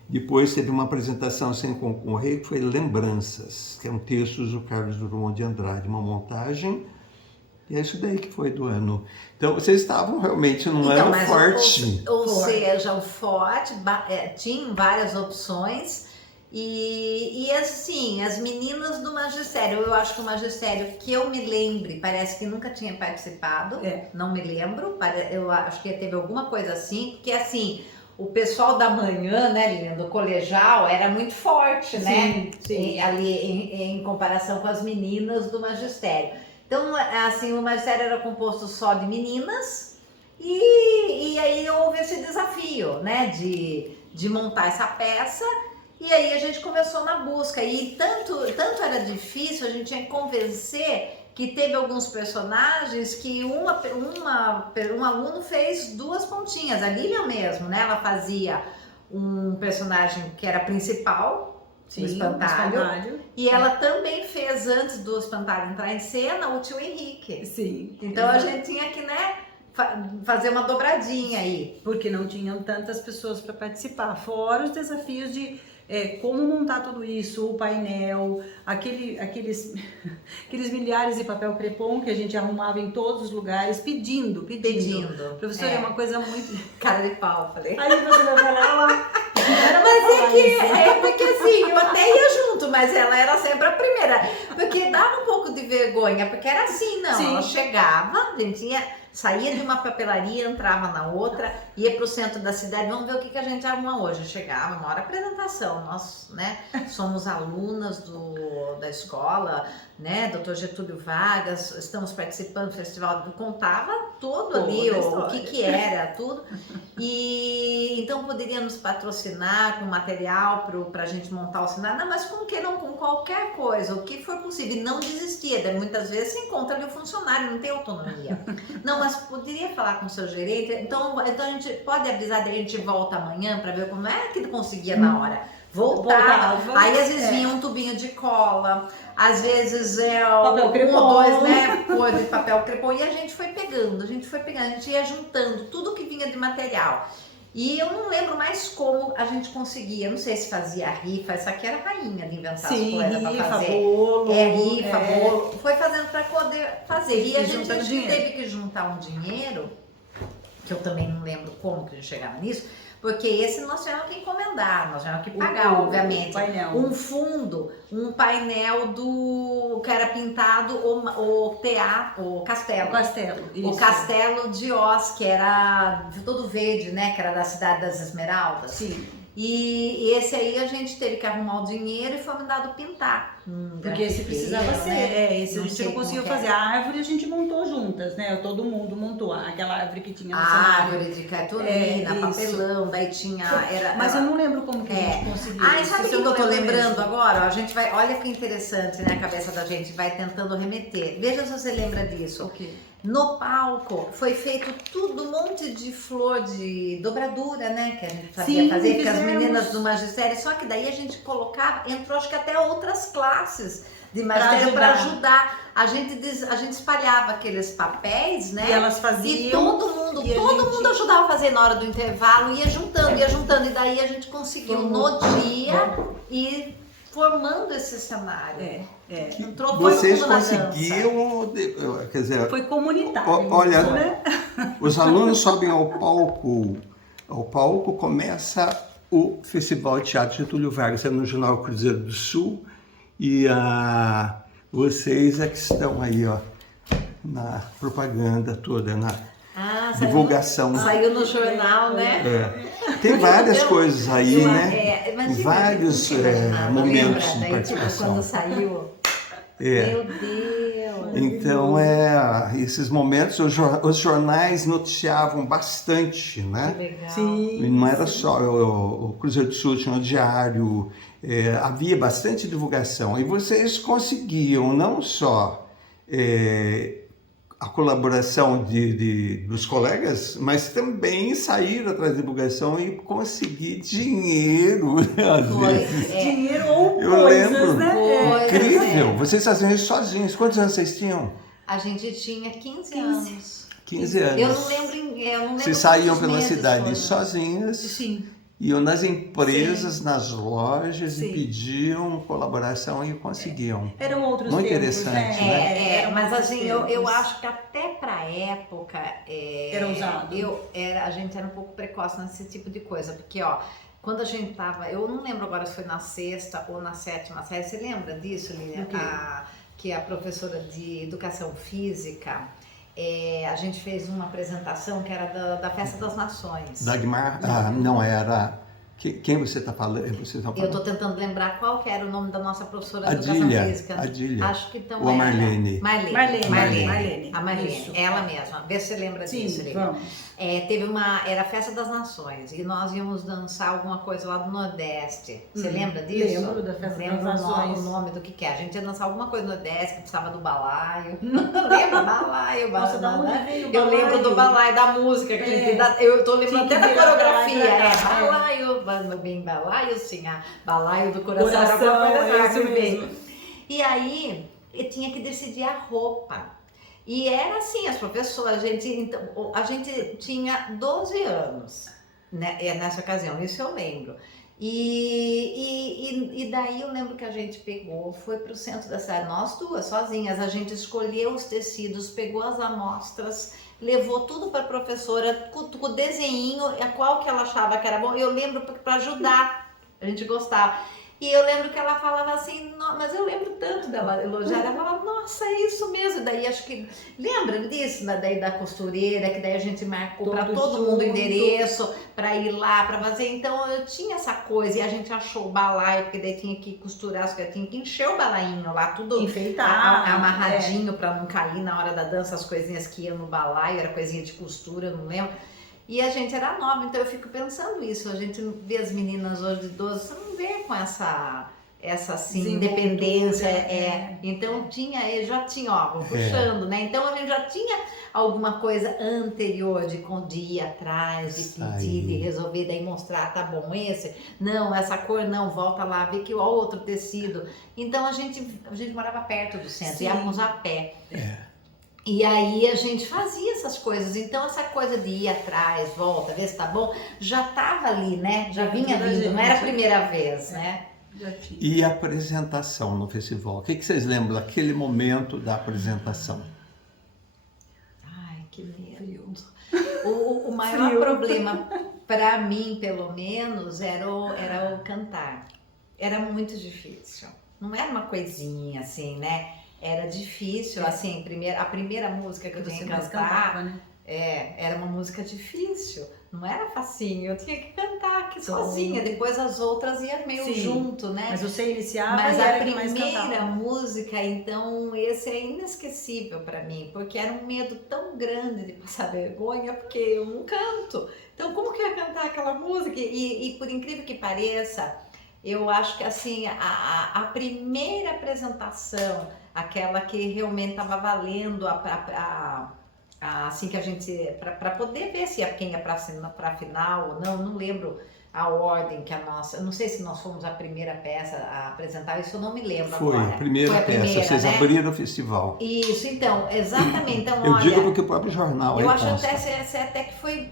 Depois teve uma apresentação sem concorrer, que foi Lembranças, que é um texto do Carlos Drummond de Andrade, uma montagem, e é isso daí que foi do ano. Então, vocês estavam realmente num ano forte. Ou seja, o forte, tinha várias opções, e assim, as meninas do magistério, eu acho que o magistério, que eu me lembre, parece que nunca tinha participado, não me lembro, eu acho que teve alguma coisa assim, porque assim, o pessoal da manhã, né, Lilian, do colegial, era muito forte, né? Sim. Ali em comparação com as meninas do magistério. Então, assim, o magistério era composto só de meninas e aí houve esse desafio, né, de montar essa peça. E aí a gente começou na busca. E tanto era difícil, a gente tinha que convencer que teve alguns personagens que um aluno fez duas pontinhas, a Lilian mesmo, né? Ela fazia um personagem que era principal, o Espantalho, e ela também fez, antes do Espantalho entrar em cena, o Tio Henrique. Sim. Então a gente tinha que, né, fazer uma dobradinha aí. Porque não tinham tantas pessoas para participar, fora os desafios de como montar tudo isso, o painel, aqueles milhares de papel crepom que a gente arrumava em todos os lugares, pedindo. Professora, é uma coisa muito... Cara de pau, falei. Aí você vai falar lá... Mas porque assim, eu até ia junto, mas ela era sempre a primeira. Porque dava um pouco de vergonha, porque era assim, não. Sim. Ela chegava, a gente saía de uma papelaria, entrava na outra, ia pro centro da cidade, vamos ver o que a gente arruma hoje. Chegava, uma hora apresentação, nós, né, somos alunas da escola, né, Dr. Getúlio Vargas, estamos participando do festival, contava todo ali, o que era, tudo. E então poderíamos patrocinar com material para a gente montar o cenário, não, mas com qualquer coisa, o que for possível, e não desistia. Muitas vezes se encontra ali o funcionário, não tem autonomia. Não, mas poderia falar com o seu gerente, então a gente pode avisar, a gente volta amanhã para ver como é que ele conseguia na hora. Voltava. Aí às vezes vinha um tubinho de cola, às vezes papel crepom, ou dois, né, cor de papel crepom, e a gente foi pegando, a gente ia juntando tudo que vinha de material. E eu não lembro mais como a gente conseguia, não sei se fazia rifa, essa aqui era a rainha de inventar as coisas para fazer. Bolo, bolo, foi fazendo para poder fazer. E a gente dinheiro. teve que juntar um dinheiro que eu também não lembro como que a gente chegava nisso, porque esse nós tivemos que encomendar, nós tivemos que pagar, obviamente, um fundo, um painel que era pintado o castelo. O castelo de Oz, que era todo verde, né? Que era da Cidade das Esmeraldas. Sim. E esse aí a gente teve que arrumar o dinheiro e foi mandado pintar. Porque esse precisava ser, né? Esse a gente não conseguiu fazer. A árvore a gente montou juntas, né? Todo mundo montou aquela árvore que tinha no cenário. Árvore de cartolina, papelão, daí tinha... Mas eu não lembro como que a gente conseguiu. E sabe o que eu tô lembrando agora? A gente vai... Olha que interessante, né? A cabeça da gente vai tentando remeter. Veja se você lembra disso. Okay. No palco foi feito tudo, um monte de flor de dobradura, né? Que a gente sabia fazer, porque as meninas do magistério, só que daí a gente colocava, entrou acho que até outras classes de magistério para ajudar. A gente espalhava aqueles papéis, né? E elas faziam. E todo mundo ajudava a fazer na hora do intervalo, ia juntando, e daí a gente conseguiu no dia ir formando esse cenário. Vocês conseguiam, quer dizer... Foi comunitário. Olha, né? Os alunos sobem ao palco, começa o Festival de Teatro Getúlio Vargas, é no Jornal Cruzeiro do Sul, e vocês é que estão aí, ó, na propaganda toda, na divulgação. Saiu no jornal, né? Tem várias coisas aí, né? Vários momentos de participação. Quando saiu. Meu Deus! Então, esses momentos, os jornais noticiavam bastante, né? Que legal. Sim. E não era só o Cruzeiro do Sul, tinha o diário, havia bastante divulgação. E vocês conseguiam não só a colaboração dos colegas, mas também sair atrás da divulgação e conseguir dinheiro, às vezes. Dinheiro ou Eu coisas, lembro. né? Incrível! Vocês faziam isso sozinhos. Quantos anos vocês tinham? A gente tinha 15 anos. 15 anos. Eu não lembro. Vocês saíam pela cidade sozinhas? Sim. Iam nas empresas, nas lojas Sim. e pediam colaboração e conseguiam. Eram outros Muito tempos, interessante, né? Mas assim, eu acho que até pra época... Era usado. A gente era um pouco precoce nesse tipo de coisa, porque ó, quando a gente tava... Eu não lembro agora se foi na 6ª ou na 7ª série, você lembra disso, Lilian? Que a professora de Educação Física... a gente fez uma apresentação que era da Festa das Nações. Dagmar? Não era... Quem você está falando? Eu estou tentando lembrar qual que era o nome da nossa professora de Adília, Educação Física. Adília. Acho que então Ou a Marlene? Marlene. A Marlene, Isso. ela mesma. Vê se você lembra disso, Lívia. Vamos. Era a Festa das Nações e nós íamos dançar alguma coisa lá do Nordeste. Você lembra disso? Lembro da Festa das Nações. O nome do que é. A gente ia dançar alguma coisa no Nordeste que precisava do balaio. Lembra? Balaio. Nossa, da onde veio o Eu balaio? lembro do balaio, da música. Eu tô lembrando até da coreografia. Balaio, no bem balaio, sim. Balaio do coração. Era uma coisa isso mesmo. E aí, eu tinha que decidir a roupa. E era assim, as professoras, a gente tinha 12 anos, né, nessa ocasião, isso eu lembro. E daí eu lembro que a gente pegou, foi para o centro da cidade, nós duas, sozinhas, a gente escolheu os tecidos, pegou as amostras, levou tudo para a professora, com o desenhinho, a qual que ela achava que era bom, eu lembro para ajudar, a gente gostava. E eu lembro que ela falava assim, mas eu lembro tanto dela elogiar, ela falava, nossa, é isso mesmo. Daí acho que, lembra disso, daí da costureira, que daí a gente marcou para todo mundo o endereço, para ir lá, para fazer. Então eu tinha essa coisa e a gente achou o balaio, porque daí tinha que costurar, tinha que encher o balainho lá, tudo enfeitar, amarradinho para não cair na hora da dança, as coisinhas que iam no balaio, era coisinha de costura, eu não lembro. E a gente era nova, então eu fico pensando isso, a gente vê as meninas hoje de 12, você não vê com essa assim, independência, então já tinha, ó, vou puxando, né, então a gente já tinha alguma coisa anterior de ir atrás, de pedir, de resolver, daí mostrar, tá bom, não, essa cor não, volta lá, vê que o outro tecido, então a gente morava perto do centro, íamos a pé. E aí a gente fazia essas coisas, então essa coisa de ir atrás, volta, ver se tá bom, já tava ali, né? Já vinha vindo, não era a primeira vez, né? E a apresentação no festival? O que vocês lembram daquele momento da apresentação? Ai, que medo. O maior Frio. problema, para mim, pelo menos, era o cantar. Era muito difícil. Não era uma coisinha assim, né? Era difícil, assim, a primeira música que eu tinha Você que mais cantar, cantava, né? era uma música difícil. Não era facinho, eu tinha que cantar aqui Só sozinha, um. depois as outras iam meio Sim. junto, né? Mas você iniciava Mas e a era quem mais primeira cantava. música, então, esse é inesquecível para mim, porque era um medo tão grande de passar vergonha, porque eu não canto. Então, como que eu ia cantar aquela música? E por incrível que pareça, eu acho que assim, a primeira apresentação, aquela que realmente estava valendo assim que a gente, para poder ver se quem ia para a final ou não, não lembro a ordem que a nossa, eu não sei se nós fomos a primeira peça a apresentar, isso eu não me lembro Foi agora. a primeira Foi a peça, primeira, vocês né? abriram o festival. Isso, então, exatamente. Então, Eu olha, digo porque o próprio jornal eu aí acho consta. até que foi,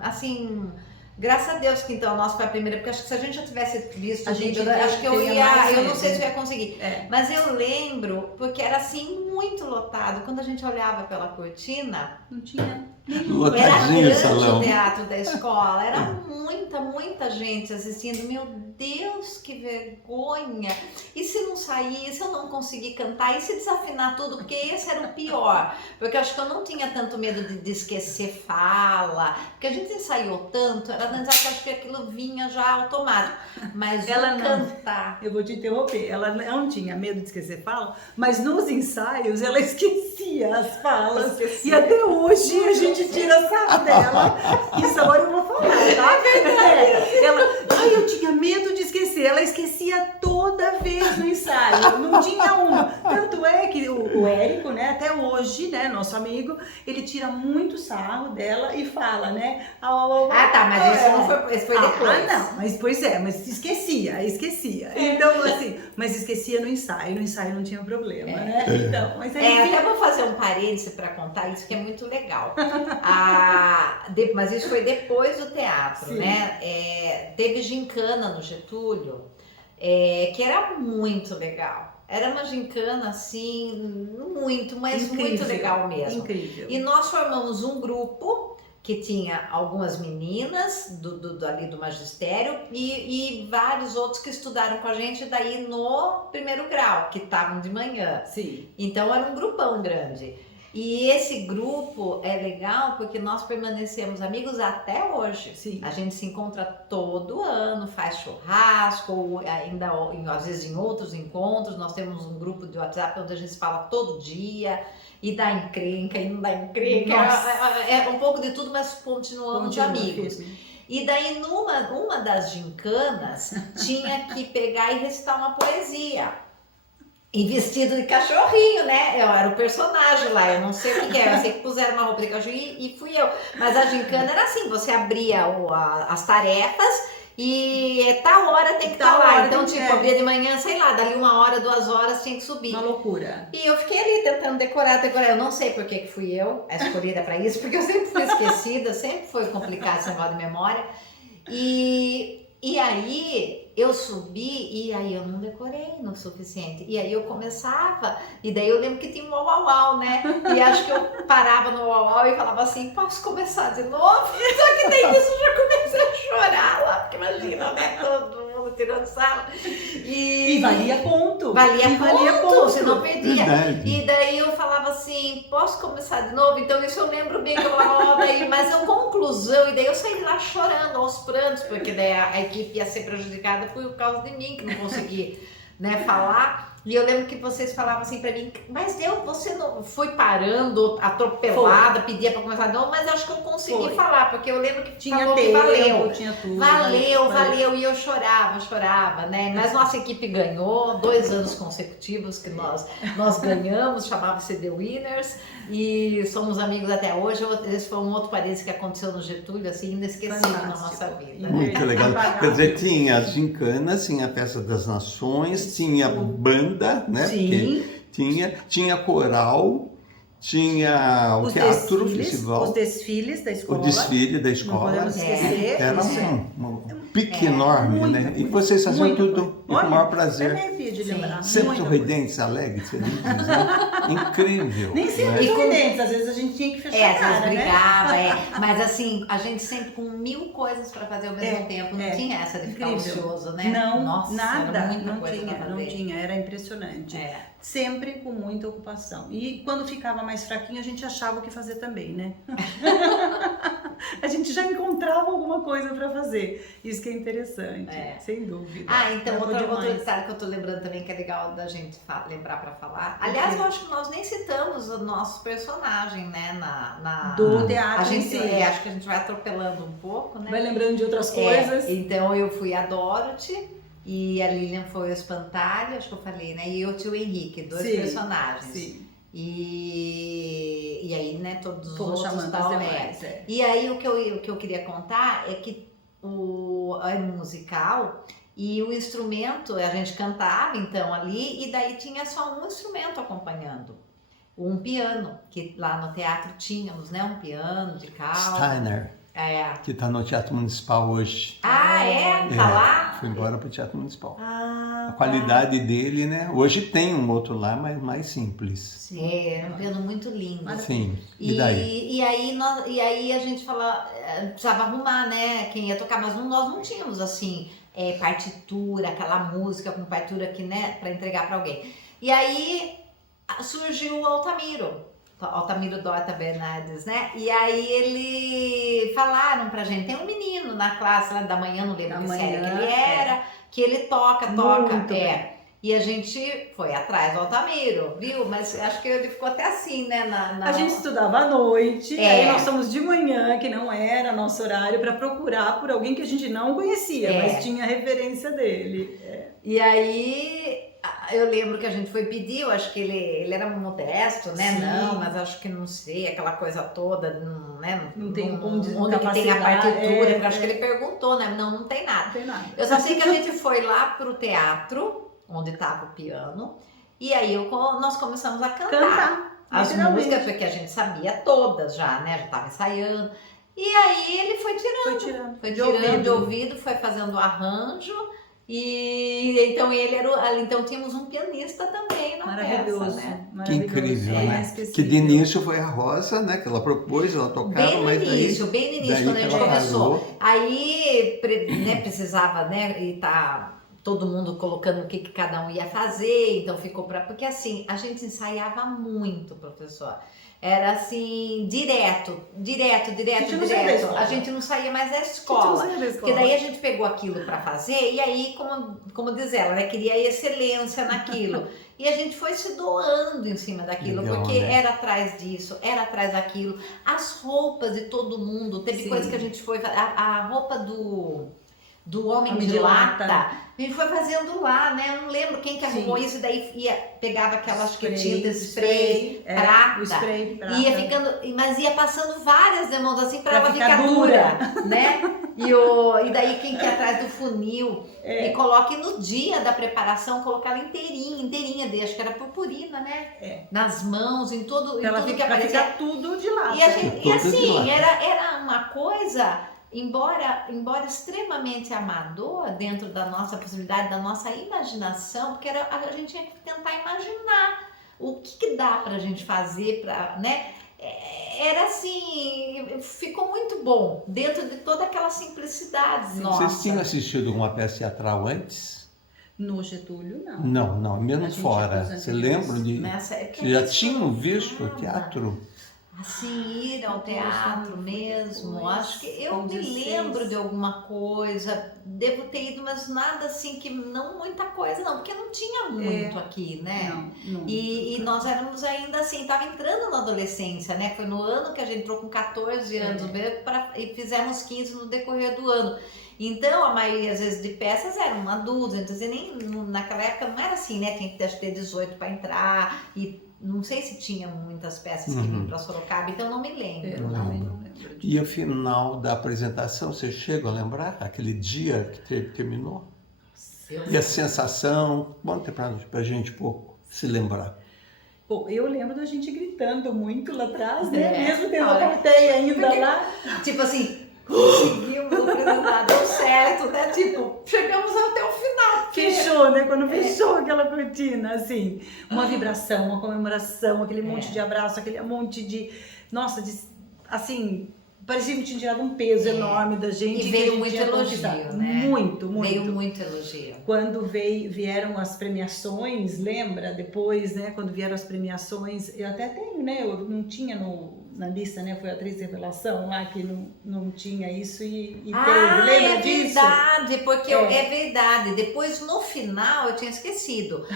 assim, graças a Deus que então a nossa foi a primeira, porque acho que se a gente já tivesse visto A o gente vídeo, acho que eu teria ia, mais eu não medo. sei se eu ia conseguir. É. Mas eu lembro, porque era assim, muito lotado. Quando a gente olhava pela cortina, Não tinha nenhum. Lotadinho. era Tadinho o grande salão. o teatro da escola, era muita gente assistindo. Meu Deus, que vergonha! E se não sair, se eu não conseguir cantar, e se desafinar tudo? Porque esse era o pior. Porque eu acho que eu não tinha tanto medo de esquecer fala, porque a gente ensaiou tanto, acho que aquilo vinha já automático. Mas Ela o não. cantar... Eu vou te interromper. Ela não tinha medo de esquecer fala, mas nos ensaios ela esquecia as falas. E até hoje a gente tira sarro dela. Isso agora eu vou falar, tá? Ai, eu tinha medo de esquecer. Ela esquecia toda vez no ensaio. Não tinha uma. Tanto é que o Érico, né, até hoje, né, nosso amigo, ele tira muito sarro dela e fala, né? Ah, tá, mas isso não foi, esse foi depois. Ah, não, mas pois é, mas esquecia. Então, assim, mas esquecia no ensaio não tinha problema, né? Então, mas aí, Até vou fazer um parêntese para contar isso, que é muito legal. Mas isso foi depois do teatro, Sim. né? Teve gincana no Getúlio, que era muito legal. Era uma gincana, assim, mas incrível, muito legal mesmo. Incrível. E nós formamos um grupo que tinha algumas meninas ali do magistério e vários outros que estudaram com a gente daí no primeiro grau, que estavam de manhã. Sim. Então era um grupão grande. E esse grupo é legal porque nós permanecemos amigos até hoje. Sim. A gente se encontra todo ano, faz churrasco, ou ainda às vezes em outros encontros. Nós temos um grupo de WhatsApp onde a gente se fala todo dia. E dá encrenca, e não dá encrenca. É um pouco de tudo, mas continuamos amigos. Firme. E daí, uma das gincanas, tinha que pegar e recitar uma poesia. E vestido de cachorrinho, né? Eu era o personagem lá, eu não sei o que era. Eu sei que puseram uma roupa de cachorrinho e fui eu. Mas a gincana era assim, você abria as tarefas e tal hora tem que estar lá. Então, tipo, abria de manhã, sei lá, dali 1 hora, 2 horas tinha que subir. Uma loucura. E eu fiquei ali tentando decorar. Eu não sei por que fui eu a escolhida para isso, porque eu sempre fui esquecida, sempre foi complicado esse negócio de memória. E aí eu subi e aí eu não decorei no suficiente. E aí eu começava, e daí eu lembro que tinha um uau, né? E acho que eu parava no uau e falava assim, posso começar de novo? Só que daí isso eu já comecei a chorar lá, porque imagina, né? Todo mundo tirando sarro. E valia ponto. Valia ponto, você não perdia. Verdade. E daí eu falava assim, posso começar de novo? Então isso eu lembro bem que eu falava, daí, mas a conclusão, e daí eu saí lá chorando aos prantos, porque daí a equipe ia ser prejudicada por causa de mim, que não consegui, né, falar. E eu lembro que vocês falavam assim pra mim, mas você não foi parando, atropelada, pedia pra começar de novo, mas acho que eu consegui falar, porque eu lembro que Tinha falou tempo, que valeu. tinha tudo. Valeu, e eu chorava, né? Mas nossa equipe ganhou 2 anos consecutivos que nós ganhamos, chamava-se The Winners, e somos amigos até hoje. Esse foi um outro parênteses que aconteceu no Getúlio, assim, inesquecível na nossa vida. Muito legal. Quer dizer, tinha as gincanas, tinha a Festa das Nações, tinha banda, né? Sim. Porque tinha coral, tinha o teatro, festival. Os desfiles da escola. O desfile da escola. Não podemos esquecer. Era um pique enorme, muito, né? E vocês faziam muito. tudo com o maior prazer. Eu nem vi de lembrar. Sempre Muita sorridentes, alegres, felizes, né? Incrível. Nem sempre né? sorridentes, às vezes a gente tinha que fechar a Às vezes cara, né? brigava, mas assim, a gente sempre com 1000 coisas pra fazer ao mesmo tempo, não tinha essa de ficar Incrível. ocioso, né? Não, Nossa, nada, era muita não coisa tinha, pra não fazer. tinha, era impressionante. Sempre com muita ocupação. E quando ficava mais fraquinho, a gente achava o que fazer também, né? A gente já encontrava alguma coisa para fazer. Isso que é interessante, sem dúvida. Então Bom outro demais. detalhe que eu tô lembrando também que é legal da gente lembrar pra falar. Aliás, eu acho que nós nem citamos o nosso personagem, né? Do teatro A em gente, si. acho que a gente vai atropelando um pouco, né? Vai lembrando de outras coisas. Então eu fui a Dorothy e a Lilian foi o Espantalho, acho que eu falei, né? E eu tinha o Henrique, dois personagens. Sim. E aí, né, todos os Fomos outros chamando tal, as demais, E aí o que eu queria contar é que é musical e o instrumento, a gente cantava então ali e daí tinha só um instrumento acompanhando. Um piano, que lá no teatro tínhamos, né, um piano de cauda. Steiner, que está no Teatro Municipal hoje. Tá lá? Foi embora para o Teatro Municipal. A qualidade dele, né? Hoje tem um outro lá, mas mais simples. É um piano muito lindo. Sim. E daí? E aí a gente precisava arrumar, né? Quem ia tocar, mas nós não tínhamos assim partitura, aquela música com partitura aqui, né? Para entregar para alguém. E aí surgiu o Altamiro Dota Bernardes, né? E aí ele falaram pra gente, tem um menino na classe lá da manhã, não lembro que série que ele era, que ele toca. E a gente foi atrás do Altamiro, viu? Mas acho que ele ficou até assim, né? A gente estudava à noite, aí nós fomos de manhã, que não era nosso horário, para procurar por alguém que a gente não conhecia, mas tinha referência dele. E aí eu lembro que a gente foi pedir, eu acho que ele era modesto, né? Sim. Não, mas acho que não sei, aquela coisa toda, né? Não tem onde que tem a partitura, porque acho que ele perguntou, né? Não tem nada. Não tem nada. Eu só sei que a gente foi lá pro teatro, onde estava o piano, e aí nós começamos a cantar as músicas, porque a gente sabia todas já, né? Já estava ensaiando. E aí ele foi tirando de ouvido, foi fazendo o arranjo. E então tínhamos um pianista também na peça, né? Que incrível, né? Que de início foi a Rosa, né? Que ela propôs, ela tocava, bem no início, quando a gente começou. Aí, né, precisava, né, e todo mundo colocando o que cada um ia fazer, então ficou porque assim, a gente ensaiava muito, professor. Era assim, direto. A gente não saía mais da escola. Porque daí a gente pegou aquilo para fazer e aí, como diz ela, né, queria excelência naquilo. E a gente foi se doando em cima daquilo, legal, porque né? era atrás disso, era atrás daquilo. As roupas de todo mundo, teve coisa que a gente foi... A roupa do Homem de Lata, a gente foi fazendo lá, né? Eu não lembro quem que arrumou isso, daí pegava aquelas tinta, spray, prata, o spray prata. Ia ficando, mas ia passando várias demãos assim pra ela ficar dura, né? E daí quem que ia atrás do funil e coloque no dia da preparação, colocar ela inteirinha, acho que era purpurina, né? Nas mãos, em tudo que aparecia. Ficar tudo de lata. E assim, era uma coisa... Embora extremamente amador dentro da nossa possibilidade, da nossa imaginação, porque a gente tinha que tentar imaginar o que dá pra gente fazer, né? Era assim, ficou muito bom, dentro de toda aquela simplicidade nossa. Vocês tinham assistido alguma peça teatral antes? No Getúlio, não. Não, mesmo fora. Você lembra de... Vocês já tinham visto teatro? Assim, ir ao teatro mesmo, acho que eu me lembro de alguma coisa, devo ter ido, mas nada assim, que não muita coisa não, porque não tinha muito aqui, né? Não, e nós éramos ainda assim, estava entrando na adolescência, né? Foi no ano que a gente entrou com 14 anos e fizemos 15 no decorrer do ano. Então, a maioria, às vezes, de peças eram adultos, então, nem, naquela época não era assim, né? Tinha que ter 18 para entrar e não sei se tinha muitas peças que vinham para Sorocaba, então não me lembro. Não lembro. E o final da apresentação, você chega a lembrar? Aquele dia que terminou? E a sensação? Conta pra gente um pouco, se lembrar. Bom, eu lembro da gente gritando muito lá atrás, né? Mesmo tendo a plateia ainda lá. Tipo assim, conseguimos apresentar, deu certo, né? Tipo, chegamos até o final. Fechou, né? Quando fechou aquela cortina, assim, uma vibração, uma comemoração, aquele monte de abraço, aquele monte de, nossa, assim, parecia que tinha tirado um peso enorme da gente. E que a veio gente muito tinha elogio, conquistado. né? Muito. Veio muito elogio. Quando vieram as premiações, lembra? Depois, né? Quando vieram as premiações, eu até tenho, né? Eu não tinha na lista, né? Foi a Atriz Revelação lá que não tinha isso e teve. Lembra disso? Verdade, porque é verdade. Depois, no final, eu tinha esquecido.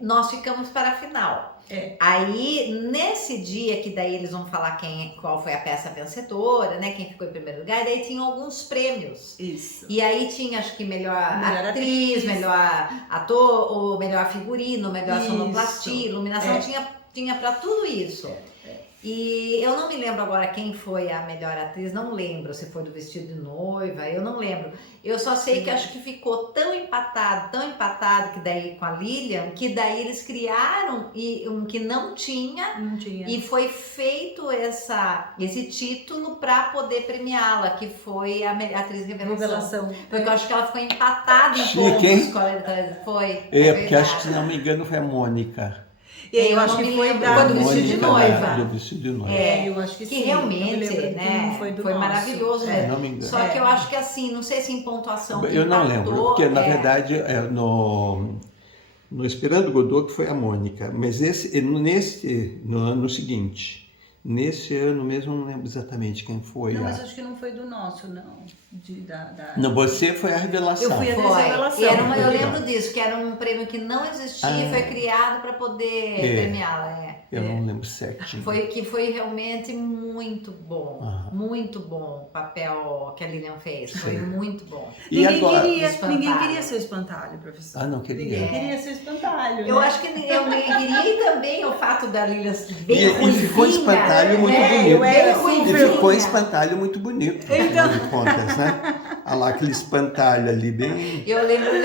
Nós ficamos para a final. Aí, nesse dia que daí eles vão falar qual foi a peça vencedora, né? Quem ficou em primeiro lugar, daí tinha alguns prêmios. Isso. E aí tinha, acho que melhor atriz, melhor ator, ou melhor figurino, melhor sonoplastia, iluminação, tinha para tudo isso. E eu não me lembro agora quem foi a melhor atriz, não lembro se foi do Vestido de Noiva, eu não lembro. Eu só sei que acho que ficou tão empatado que daí com a Lilian, que daí eles criaram um que não tinha. E foi feito esse título para poder premiá-la, que foi a Atriz Revelação. Porque eu acho que ela ficou empatada em pontos com a Foi. Porque acho que, se não me engano, foi a Mônica. Eu acho que foi do Vestido de Noiva. Do Vestido de Noiva. Eu acho que sim. Que realmente, né, foi maravilhoso mesmo. Não me engano. Só que eu acho que assim, não sei se em pontuação eu não lembro, porque na verdade no Esperando Godot que foi a Mônica, mas no ano seguinte, nesse ano mesmo eu não lembro exatamente quem foi. Não, mas acho que não foi do nosso, não. Não, você foi a Revelação. Eu fui a Revelação. E eu lembro disso, que era um prêmio que não existia e foi criado para poder premiá-la. Eu não lembro certinho. Que foi realmente muito bom. Muito bom o papel que a Lilian fez. Foi muito bom. Ninguém queria ser o espantalho, professor. Não queria. Ninguém queria ser o espantalho. Eu acho que ninguém queria, e também o fato da Lilian bem ruivinha. E ficou um espantalho muito bonito. E ficou um espantalho muito bonito, afinal de contas, né? Olha lá, aquele espantalho ali bem... Eu lembro que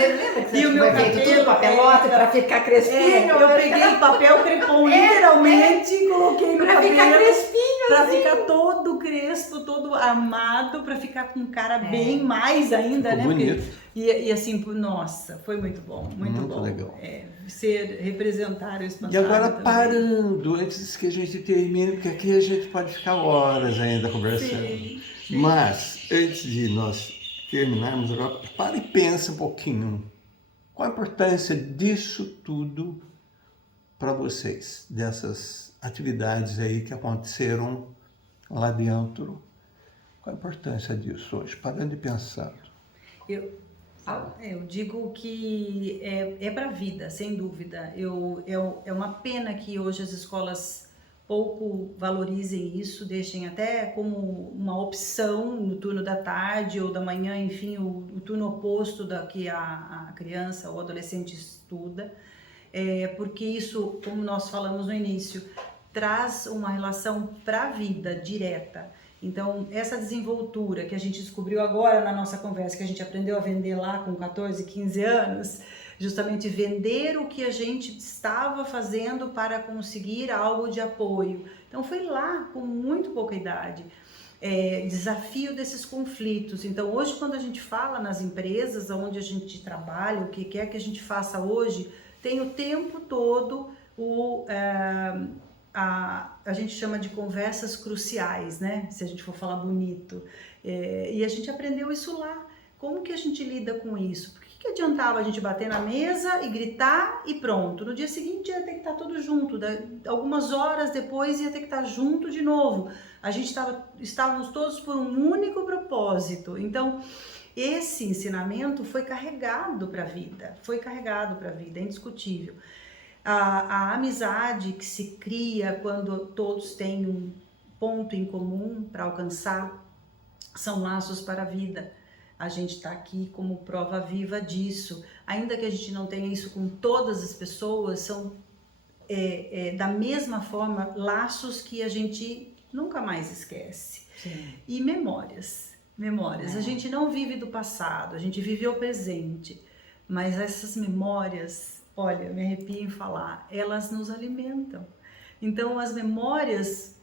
você foi feito tudo papelote para ficar crespinho. Eu peguei papel crepom, literalmente, coloquei no cabelo. Ficar crespinho, pra ficar todo crespo, todo armado, pra ficar com cara bem mais ainda, ficou né? bonito. E assim, nossa, foi muito bom, muito bom. Legal. Representar o espantalho. E agora também. parando, antes que a gente termine, porque aqui a gente pode ficar horas ainda conversando. Sim. Mas, antes de nós terminarmos agora, para e pensa um pouquinho. Qual a importância disso tudo para vocês, dessas atividades aí que aconteceram lá dentro? Qual a importância disso hoje? Parando de pensar. Eu digo que é para a vida, sem dúvida. É uma pena que hoje as escolas pouco valorizem isso, deixem até como uma opção no turno da tarde ou da manhã, enfim, o turno oposto da que a criança ou adolescente estuda, porque isso, como nós falamos no início, traz uma relação para a vida direta. Então, essa desenvoltura que a gente descobriu agora na nossa conversa, que a gente aprendeu a vender lá com 14, 15 anos, justamente vender o que a gente estava fazendo para conseguir algo de apoio. Então, foi lá com muito pouca idade. Desafio desses conflitos. Então, hoje, quando a gente fala nas empresas onde a gente trabalha, o que quer que a gente faça hoje, tem o tempo todo a gente chama de conversas cruciais, né? Se a gente for falar bonito. E a gente aprendeu isso lá. Como que a gente lida com isso? Por que adiantava a gente bater na mesa e gritar e pronto? No dia seguinte ia ter que estar todo junto. Algumas horas depois ia ter que estar junto de novo. A gente estávamos todos por um único propósito. Então, esse ensinamento foi carregado para a vida. É indiscutível. A amizade que se cria quando todos têm um ponto em comum para alcançar são laços para a vida. A gente está aqui como prova viva disso. Ainda que a gente não tenha isso com todas as pessoas, são da mesma forma laços que a gente nunca mais esquece. Sim. E memórias. A gente não vive do passado, a gente vive o presente. Mas essas memórias, olha, me arrepio em falar, elas nos alimentam. Então, as memórias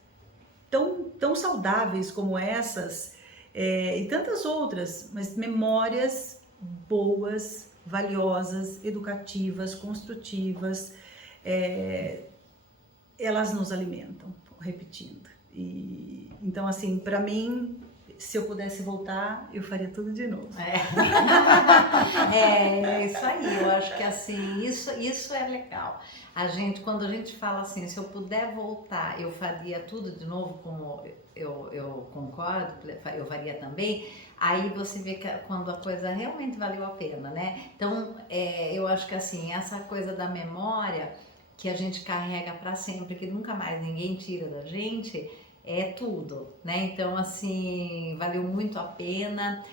tão saudáveis como essas, e tantas outras, mas memórias boas, valiosas, educativas, construtivas, elas nos alimentam, repetindo. E então, assim, para mim, se eu pudesse voltar, eu faria tudo de novo. É isso aí, eu acho que assim, isso é legal. Quando a gente fala assim, se eu puder voltar, eu faria tudo de novo, como eu concordo, eu faria também, aí você vê que quando a coisa realmente valeu a pena, né? Então, eu acho que assim, essa coisa da memória que a gente carrega para sempre, que nunca mais ninguém tira da gente, é tudo, né? Então, assim, valeu muito a pena.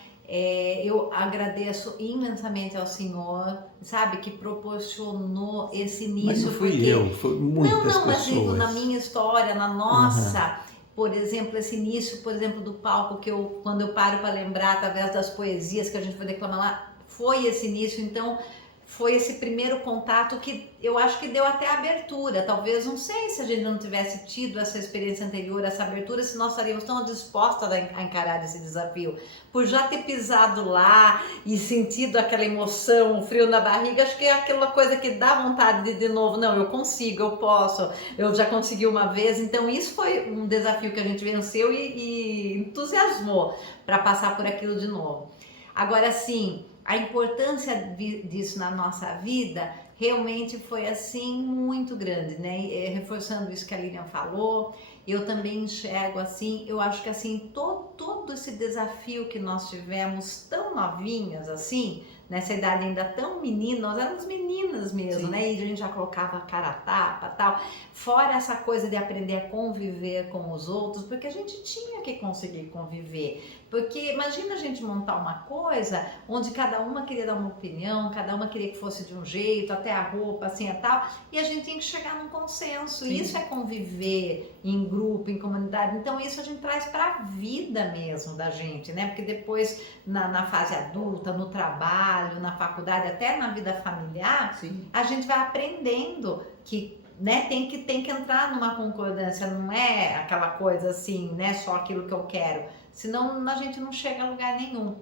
Eu agradeço imensamente ao Senhor, sabe, que proporcionou esse Mas início. não fui porque... eu, foi muitas Não, mas digo, na pessoas. minha história, na Aham. nossa, por exemplo, esse início, por exemplo, do palco, que quando eu paro para lembrar, através das poesias que a gente foi declamar lá, foi esse início. Então, foi esse primeiro contato que eu acho que deu até abertura. Talvez, não sei, se a gente não tivesse tido essa experiência anterior, essa abertura, se nós estaríamos tão dispostas a encarar esse desafio. Por já ter pisado lá e sentido aquela emoção, o frio na barriga, acho que é aquela coisa que dá vontade de novo. Não, eu consigo, eu posso, eu já consegui uma vez. Então, isso foi um desafio que a gente venceu e entusiasmou para passar por aquilo de novo. Agora, sim, a importância disso na nossa vida realmente foi assim muito grande, né? Reforçando isso que a Lilian falou, eu também enxergo assim, eu acho que assim, todo esse desafio que nós tivemos tão novinhas assim, nessa idade ainda tão menina, nós éramos meninas mesmo, né? E a gente já colocava a cara a tapa e tal. Fora essa coisa de aprender a conviver com os outros, porque a gente tinha que conseguir conviver. Porque imagina a gente montar uma coisa onde cada uma queria dar uma opinião, cada uma queria que fosse de um jeito, até a roupa, assim e tal, e a gente tinha que chegar num consenso. E isso é conviver em grupo, em comunidade. Então isso a gente traz para a vida mesmo da gente, né? Porque depois na fase adulta, no trabalho, na faculdade, até na vida familiar, Sim. a gente vai aprendendo que, né, tem que entrar numa concordância, não é aquela coisa assim, né, só aquilo que eu quero, senão a gente não chega a lugar nenhum.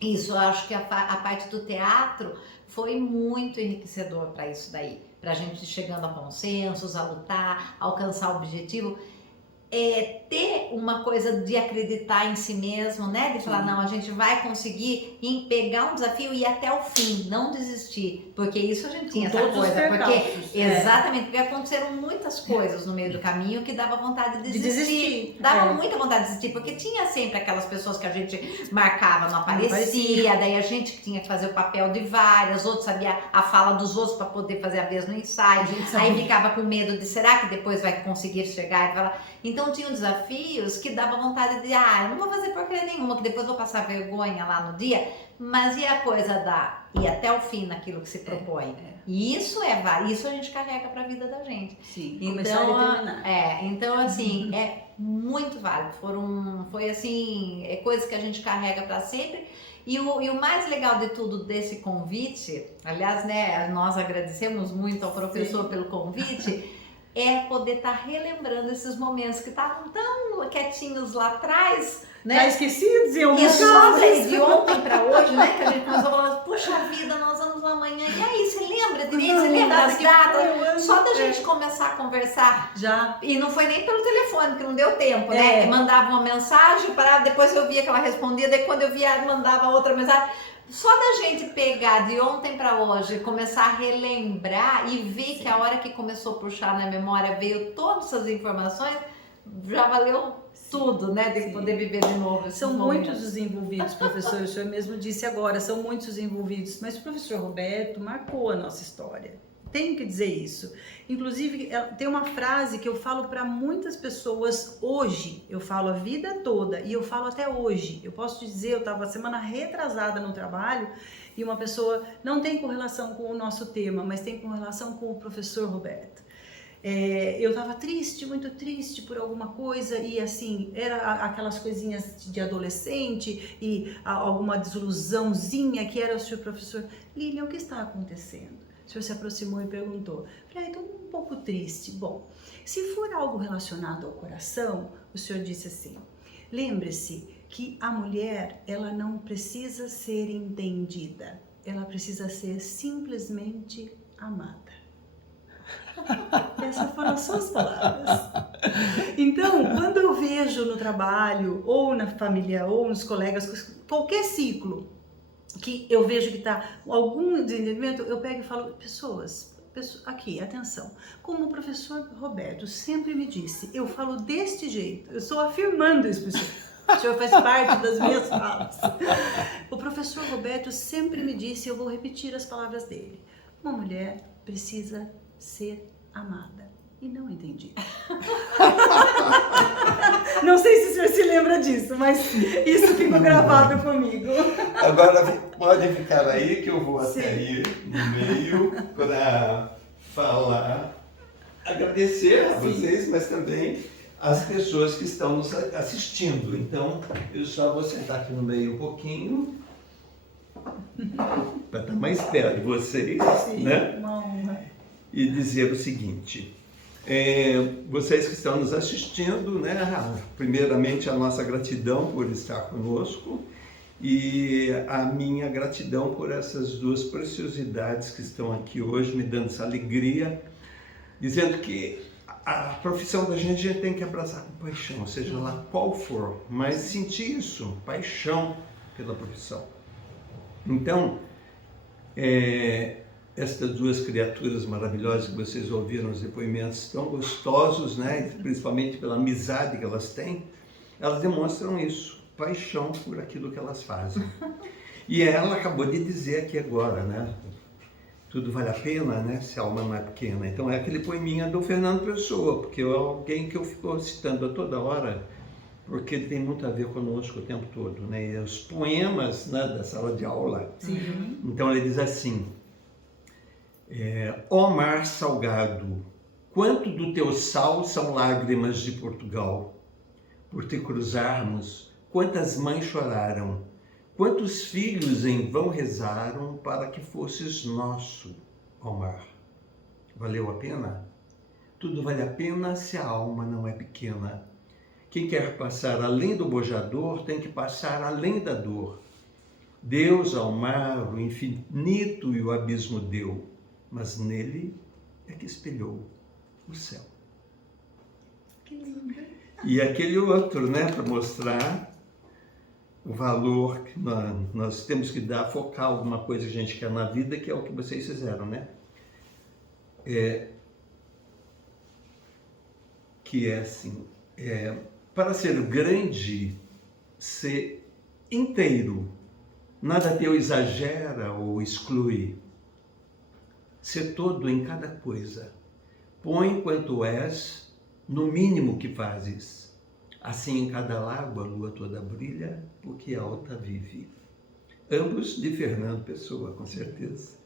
Isso, eu acho que a parte do teatro foi muito enriquecedor para isso daí, para a gente chegando a consensos, a lutar, a alcançar o objetivo. Ter uma coisa de acreditar em si mesmo, né? De falar, não, a gente vai conseguir pegar um desafio e ir até o fim, não desistir. Porque isso a gente tinha essa coisa. Porque, exatamente, porque aconteceram muitas coisas no meio do caminho que dava vontade de desistir. Dava muita vontade de desistir, porque tinha sempre aquelas pessoas que a gente marcava, não aparecia, daí a gente tinha que fazer o papel de várias, outros sabia a fala dos outros para poder fazer a vez no ensaio. Aí ficava com medo de, será que depois vai conseguir chegar e falar... Então tinham desafios que dava vontade de, eu não vou fazer porcaria nenhuma, que depois vou passar vergonha lá no dia, mas e a coisa da ir até o fim naquilo que se propõe? E isso isso a gente carrega para a vida da gente. Sim, então, começar e terminar. Então assim, é muito válido. Foi assim, coisas que a gente carrega para sempre. E o mais legal de tudo desse convite, aliás, né, nós agradecemos muito ao professor pelo convite, é poder estar relembrando esses momentos que estavam tão quietinhos lá atrás, né? Já esquecidos em alguns casos. E só de ontem para hoje, né? Que a gente começou falando, puxa vida, nós vamos lá amanhã. E aí, você lembra direito? Você lembra das datas? Só da gente começar a conversar. Já. E não foi nem pelo telefone, que não deu tempo, né? Mandava uma mensagem, depois eu via que ela respondia, daí quando eu via, mandava outra mensagem. Só da gente pegar de ontem para hoje, começar a relembrar e ver que a hora que começou a puxar na memória veio todas essas informações, já valeu tudo, né? De poder viver de novo. São muitos os envolvidos, professor, o senhor mesmo disse agora, são muitos os envolvidos, mas o professor Roberto marcou a nossa história. Tenho que dizer isso. Inclusive, tem uma frase que eu falo para muitas pessoas hoje, eu falo a vida toda e eu falo até hoje. Eu posso te dizer, eu estava semana retrasada no trabalho e uma pessoa não tem correlação com o nosso tema, mas tem correlação com o professor Roberto. Eu estava triste, muito triste por alguma coisa e assim, era aquelas coisinhas de adolescente e alguma desilusãozinha que era o senhor professor. Lilian, o que está acontecendo? O senhor se aproximou e perguntou. Falei, estou um pouco triste. Bom, se for algo relacionado ao coração, o senhor disse assim, lembre-se que a mulher, ela não precisa ser entendida, ela precisa ser simplesmente amada. Essas foram as suas palavras. Então, quando eu vejo no trabalho, ou na família, ou nos colegas, qualquer ciclo, que eu vejo que está algum desentendimento, eu pego e falo, pessoas, aqui, atenção, como o professor Roberto sempre me disse, eu falo deste jeito, eu estou afirmando isso para o senhor. O senhor faz parte das minhas falas. O professor Roberto sempre me disse, eu vou repetir as palavras dele, uma mulher precisa ser amada. E não entendi. Não sei se o senhor se lembra disso, mas isso ficou gravado comigo. Agora pode ficar aí que eu vou Sim. até aí no meio para falar, agradecer a vocês, mas também as pessoas que estão nos assistindo. Então, eu só vou sentar aqui no meio um pouquinho para estar mais perto de vocês, Sim, né? uma honra. E dizer o seguinte, vocês que estão nos assistindo, né? Primeiramente a nossa gratidão por estar conosco e a minha gratidão por essas duas preciosidades que estão aqui hoje, me dando essa alegria, dizendo que a profissão da gente tem que abraçar com paixão, seja lá qual for, mas sentir isso, paixão pela profissão. Então, estas duas criaturas maravilhosas que vocês ouviram os depoimentos tão gostosos, né? Principalmente pela amizade que elas têm, elas demonstram isso, paixão por aquilo que elas fazem. E ela acabou de dizer aqui agora, né? Tudo vale a pena, né? Se a alma não é pequena. Então é aquele poeminha do Fernando Pessoa, porque é alguém que eu fico citando a toda hora, porque ele tem muito a ver conosco o tempo todo, né? E os poemas, né, da sala de aula. Sim. Então ele diz assim, ó mar salgado, quanto do teu sal são lágrimas de Portugal. Por te cruzarmos, quantas mães choraram, quantos filhos em vão rezaram para que fosses nosso, ó mar. Valeu a pena? Tudo vale a pena se a alma não é pequena. Quem quer passar além do bojador tem que passar além da dor. Deus ao mar o infinito e o abismo deu, mas nele é que espelhou o céu. Que lindo. E aquele outro, né, para mostrar o valor que nós temos que dar, focar alguma coisa que a gente quer na vida, que é o que vocês fizeram, né? Que é assim, para ser grande, ser inteiro, nada teu exagera ou exclui. Ser todo em cada coisa, põe quanto és no mínimo que fazes. Assim em cada lago a lua toda brilha, porque alta vive. Ambos de Fernando Pessoa, com certeza.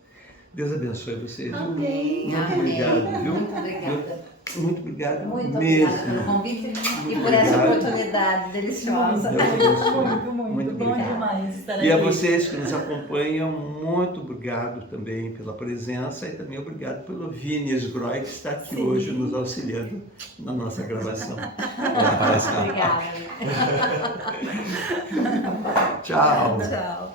Deus abençoe vocês. Amém. Muito Amém. obrigado, viu? Muito obrigada. Muito obrigado Muito mesmo. obrigada pelo convite e por obrigado. essa oportunidade deliciosa. Deus abençoe. Muito bom obrigado. demais estar E a aqui. vocês que nos acompanham, muito obrigado também pela presença e também obrigado pelo Vini Esgroy, que está aqui Sim. hoje nos auxiliando na nossa gravação. Obrigada. Tchau. Tchau.